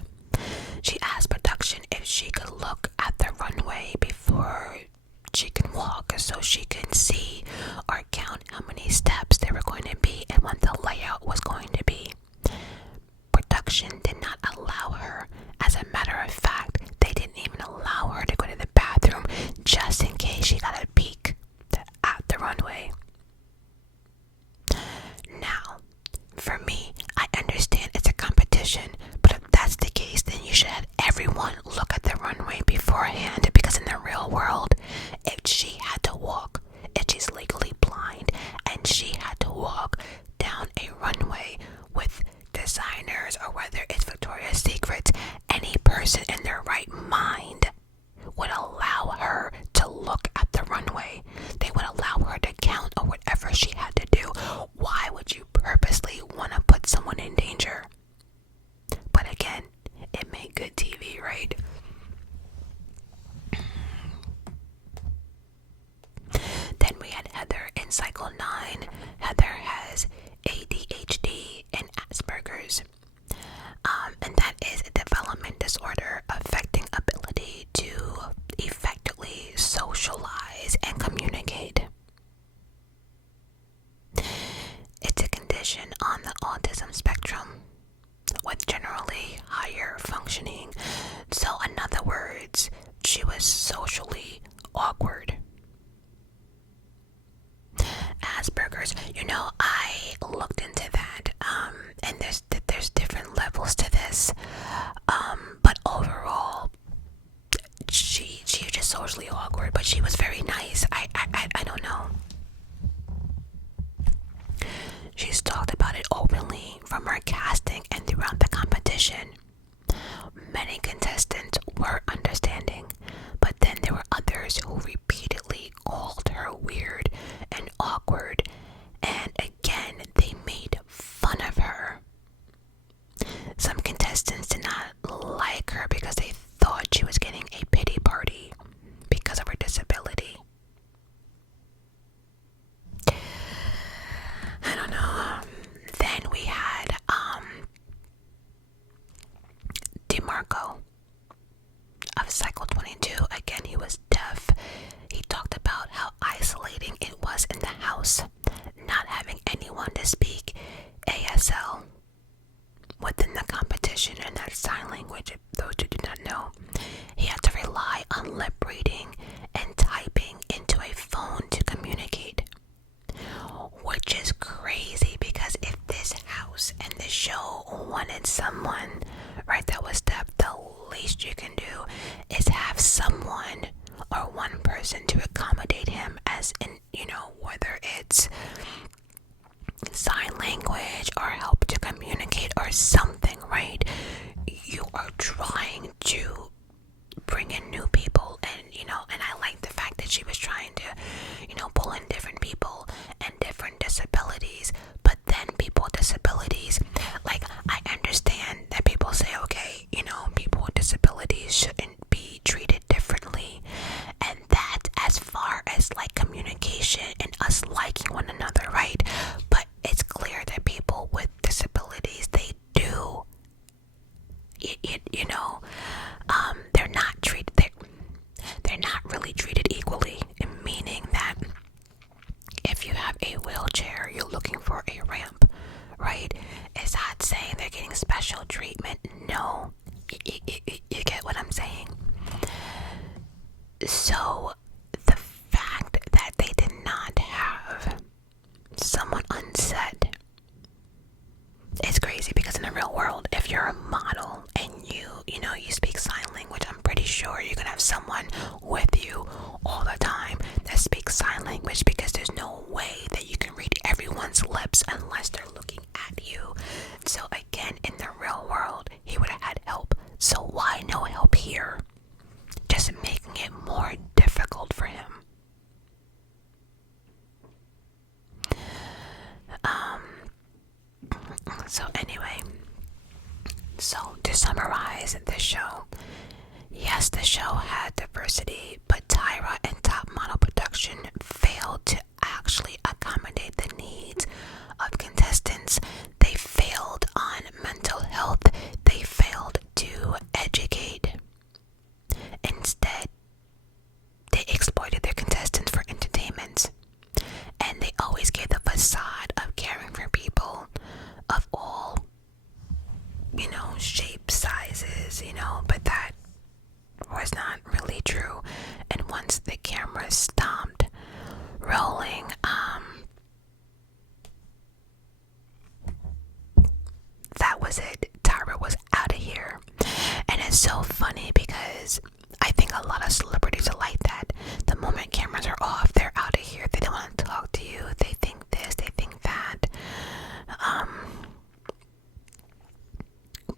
She asked production if she could look at the runway before she can walk so she can see or count how many steps there were going to be and what the layout was going to be. Production did not allow her. As a matter of fact, they didn't even allow her to go to the bathroom just in case she got a peek at the runway. Now, for me, I understand it's a competition, but if that's the case, then you should have everyone look at the runway beforehand, because in the real world, if she had to walk, if she's legally blind, and she had to walk down a runway with designers, or whether it's Victoria's Secret, any person in their right mind would allow her to look at the runway. They would allow her to count or whatever she had to do. Why would you purposely want to put someone in danger? But again, it made good TV, right? Then we had Heather in Cycle 9. Heather has ADHD and Asperger's. And that is a development disorder affecting ability to effectively socialize and communicate. It's a condition on the autism spectrum with generally higher functioning. So in other words, she was socially awkward. Asperger's, I looked into that, and there's different levels to this, but overall, she was just socially awkward, but she was very nice. I don't know. She's talked about it openly from her casting and throughout the competition. Many contestants were understanding, but then there were others who repeatedly called her weird and awkward, and again, they made fun of her. Some contestants did not like her because they thought she was getting a pity party because of her disability. I don't know. Then we had DeMarco of Cycle 22. Again, he was deaf. He talked about how isolating it was in the house, not having anyone to speak ASL within the competition, and that's sign language. If those who do not know, he had to rely on lip reading and typing into a phone to communicate, which is crazy, because if this house and the show wanted someone, right, that was deaf, the least you can do is have someone or one person to accommodate him, as in, whether it's sign language or help to communicate or something, right? You are trying to bring in new people, and and I like the fact that she was trying to pull in different people and different disabilities. But then people with disabilities, like, I understand that people say, okay, people with disabilities shouldn't be treated differently, and that as far as like communication and us liking one another, right? But it's clear that people with disabilities, they do, they're not treated, they're not really treated equally, meaning that if you have a wheelchair, you're looking for a ramp, right? Is that saying they're getting special treatment? No. You get what I'm saying? So the fact that they did not have someone on set is crazy, because in the real world, if you're a model and you speak sign language, I'm pretty sure you're gonna have someone with you all the time that speaks sign language, because there's no way that you can read everyone's lips unless they're looking at you. So again, in the real world, he would have had help. So why no help here? Just making it more difficult for him. So anyway, So, to summarize the show, yes, the show had diversity, but Tyra and Top Model Production failed to actually accommodate the needs of contestants. They failed on mental health. They failed to educate. Instead, they exploited their contestants for entertainment. And they always gave the facade of caring for people of all, shapes, sizes, but that was not really true. And once the camera stopped rolling, that was it. Tyra was out of here. And it's so funny because I think a lot of celebrities are like that. The moment cameras are off, they're out of here. They don't want to talk to you. They think this, they think that.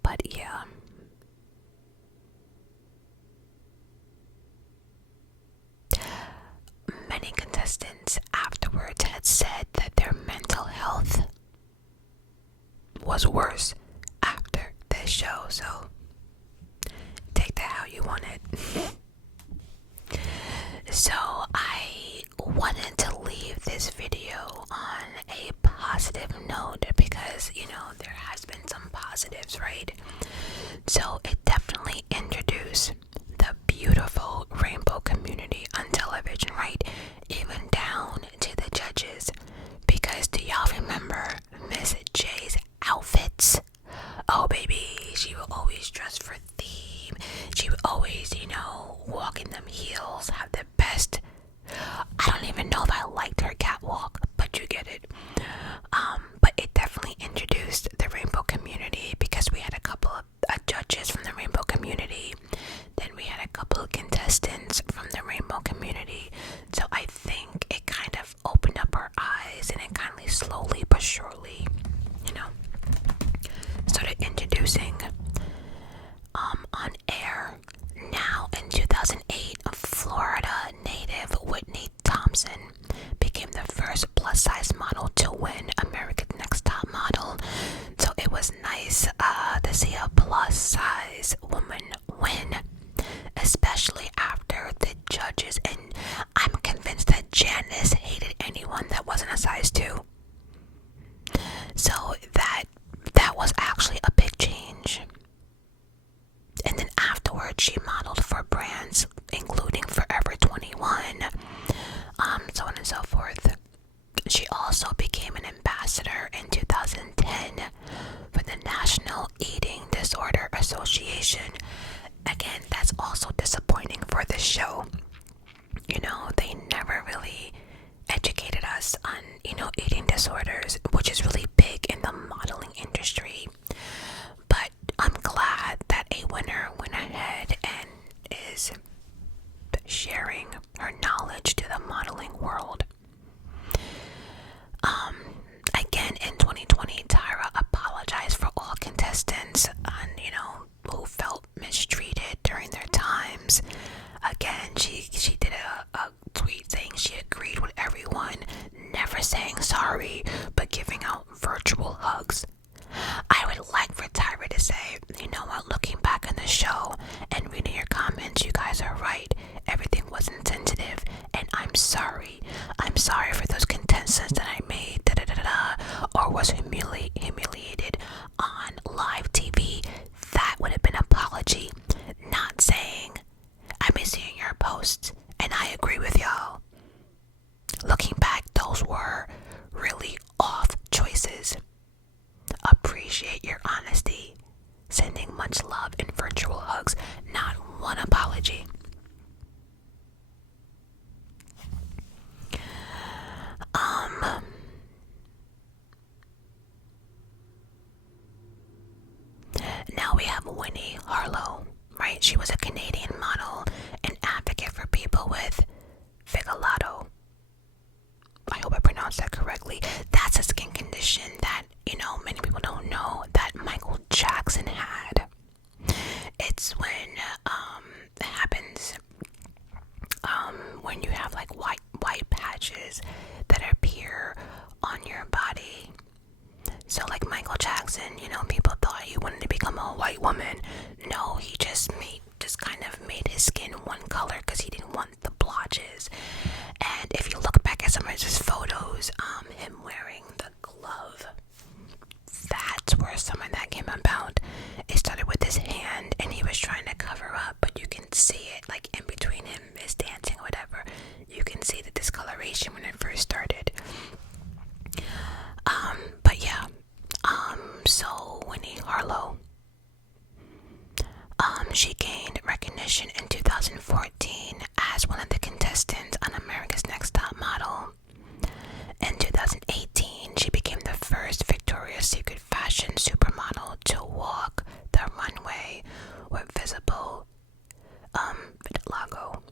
But yeah. Many contestants afterwards had said that their mental health was worse after this show, so take that how you want it. So I wanted to leave this video on a positive note because, there has been some positives, right? So it definitely introduced the beautiful rainbow community on television, right? Even down to the judges. Because do y'all remember Miss J's outfits? Oh baby, she would always dress for theme. She would always, walk in them heels, have the best. I don't even know if I liked her catwalk, but you get it. But it definitely introduced the rainbow community because we had a couple of judges from the rainbow community. Then we had a couple of contestants from the rainbow community. So I think it kind of opened up our eyes and it kind of slowly but surely, started introducing on air. Now in 2008, Florida native Whitney Thompson became the first plus size model to win America's Next Top Model. So it was nice to see a plus size woman win, especially after the judges, and I'm convinced that Janice hated anyone that wasn't a size 2. So that was actually a big change. And then afterwards, she modeled for brands including Forever 21, so on and so forth. She also became an ambassador in 2010 for the National Eating Disorder Association. Again, that's also disappointing for the show. They never really educated us on, eating disorders, which is really big in the modeling industry. But I'm glad that a winner went ahead and is sharing her knowledge to the modeling world. Again, in 2020, Tyra apologized for all contestants and, who felt mistreated during their times. Again, she did a tweet saying she agreed with everyone, never saying sorry, but giving out virtual hugs. I would like for Tyra to say, looking back on the show and reading your comments, you guys are right. Everything was insensitive, and I'm sorry. I'm sorry for those contestants that I made, or was humiliated on live TV. That would have been an apology, not saying, I've been seeing your posts, and I agree with y'all. Looking back, those were really off choices. Appreciate your honesty. Sending much love and virtual hugs, not one apology. Now we have Winnie Harlow, right? She was a Canadian model and advocate for people with vitiligo. I hope I pronounced that correctly. That's a skin condition that, many people don't know that Michael Jackson had. It's when it happens when you have like white patches that appear on your body. So like Michael Jackson, people thought he wanted to become a white woman. No, he just kind of made his skin one color because he didn't want the blotches. And if you look back at some of his photos, him wearing the glove, that's where some of that came about. It started with his hand, and he was trying to cover up, but you can see it, like in between him is dancing or whatever. You can see the discoloration when it first started. But yeah, so Winnie Harlow, she gained recognition in 2014 as one of the contestants on America's Next Top Model. In 2018, she became the first Victoria's Secret fashion supermodel to walk the runway with visible vitiligo.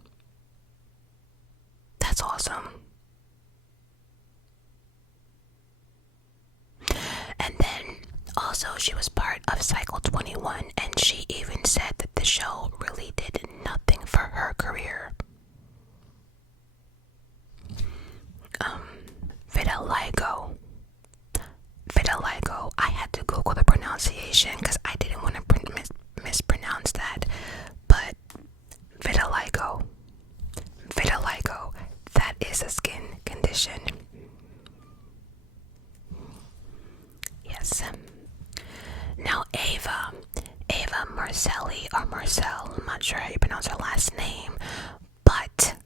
That's awesome. And then also she was part of Cycle 21, and she even said that the show really did nothing for her career. Vitiligo. I had to Google the pronunciation because I didn't want to mispronounce that. But vitiligo, that is a skin condition. Yes. Now Ava Marcelli, or Marcel, I'm not sure how you pronounce her last name, but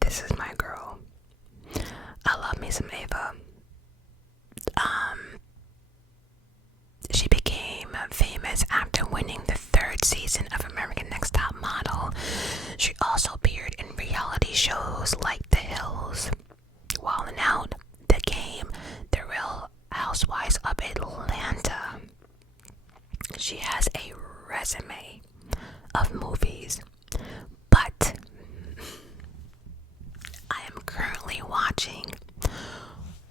this is my girl. I love me some Ava. She became famous after winning the 3rd season of American Next Top Model. She also appeared in reality shows like The Hills, Wild 'N Out, The Game, The Real Housewives of Atlanta. She has a resume of movies, but I am currently watching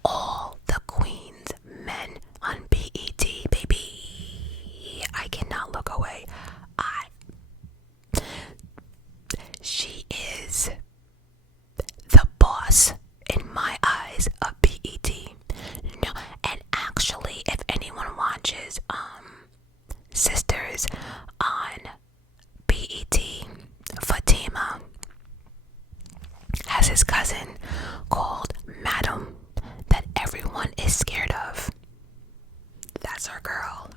All the Queen's Men on BET, baby. I cannot look away. She is the boss in my eyes of BET. No, and actually, if anyone watches Sisters on BET, Fatima has his cousin called Madam that everyone is scared of. That's our girl.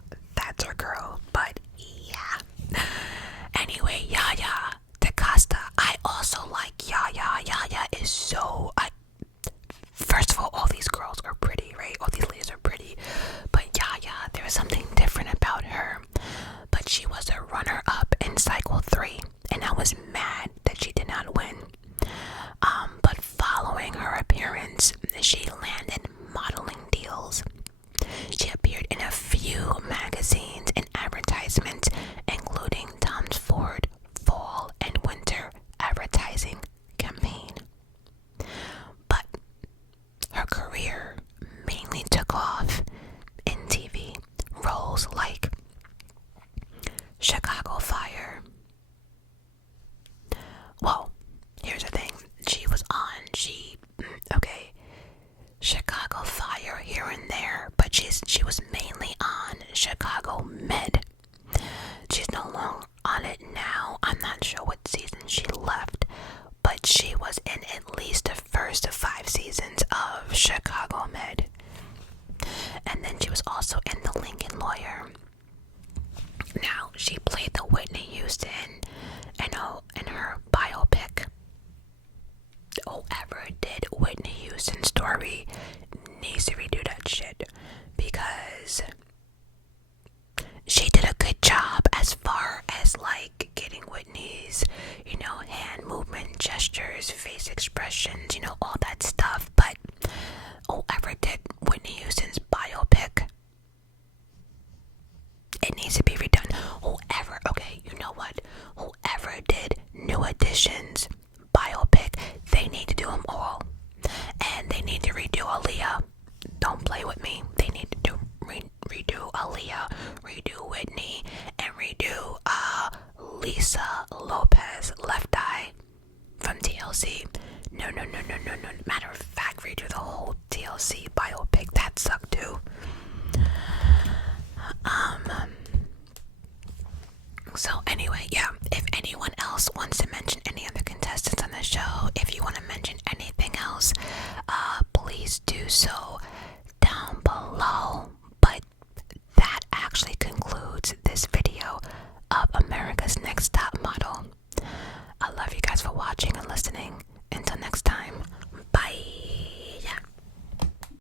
But yeah. Anyway, Yaya DaCosta. I also like Yaya. Yaya is so... First of all these girls are pretty, right? All these ladies are pretty. But Yaya, there was something different about her. But she was a runner-up in Cycle 3. And I was mad that she did not win. But following her appearance, she landed modeling deals. She appeared in a few magazines and advertisements, including Tom's Ford Fall and Winter advertising campaign. But her career mainly took off in TV roles like Chicago Fire. Well, here's the thing. Chicago Fire here and there, but she was mainly on Chicago Med. She's no longer on it now. I'm not sure what season she left, but she was in at least the first 5 seasons of Chicago Med. And then she was also in The Lincoln Lawyer. Now, she played the Whitney Houston in her biopic. Whoever did Whitney Houston's story needs to redo that shit, because she did a good job as far as like getting Whitney's, hand movement, gestures, face expressions, all that stuff. But whoever did Whitney Houston's biopic, it needs to be redone. Whoever did New Edition's biopic, they need to do them all. And they need to redo Aaliyah. Don't play with me. They need to redo Aaliyah, redo Whitney, and redo Lisa Lopez, Left Eye from TLC. No. Matter of fact, anyway, yeah, if anyone else wants to mention any other contestants on the show, if you want to mention anything else, please do so down below. But that actually concludes this video of America's Next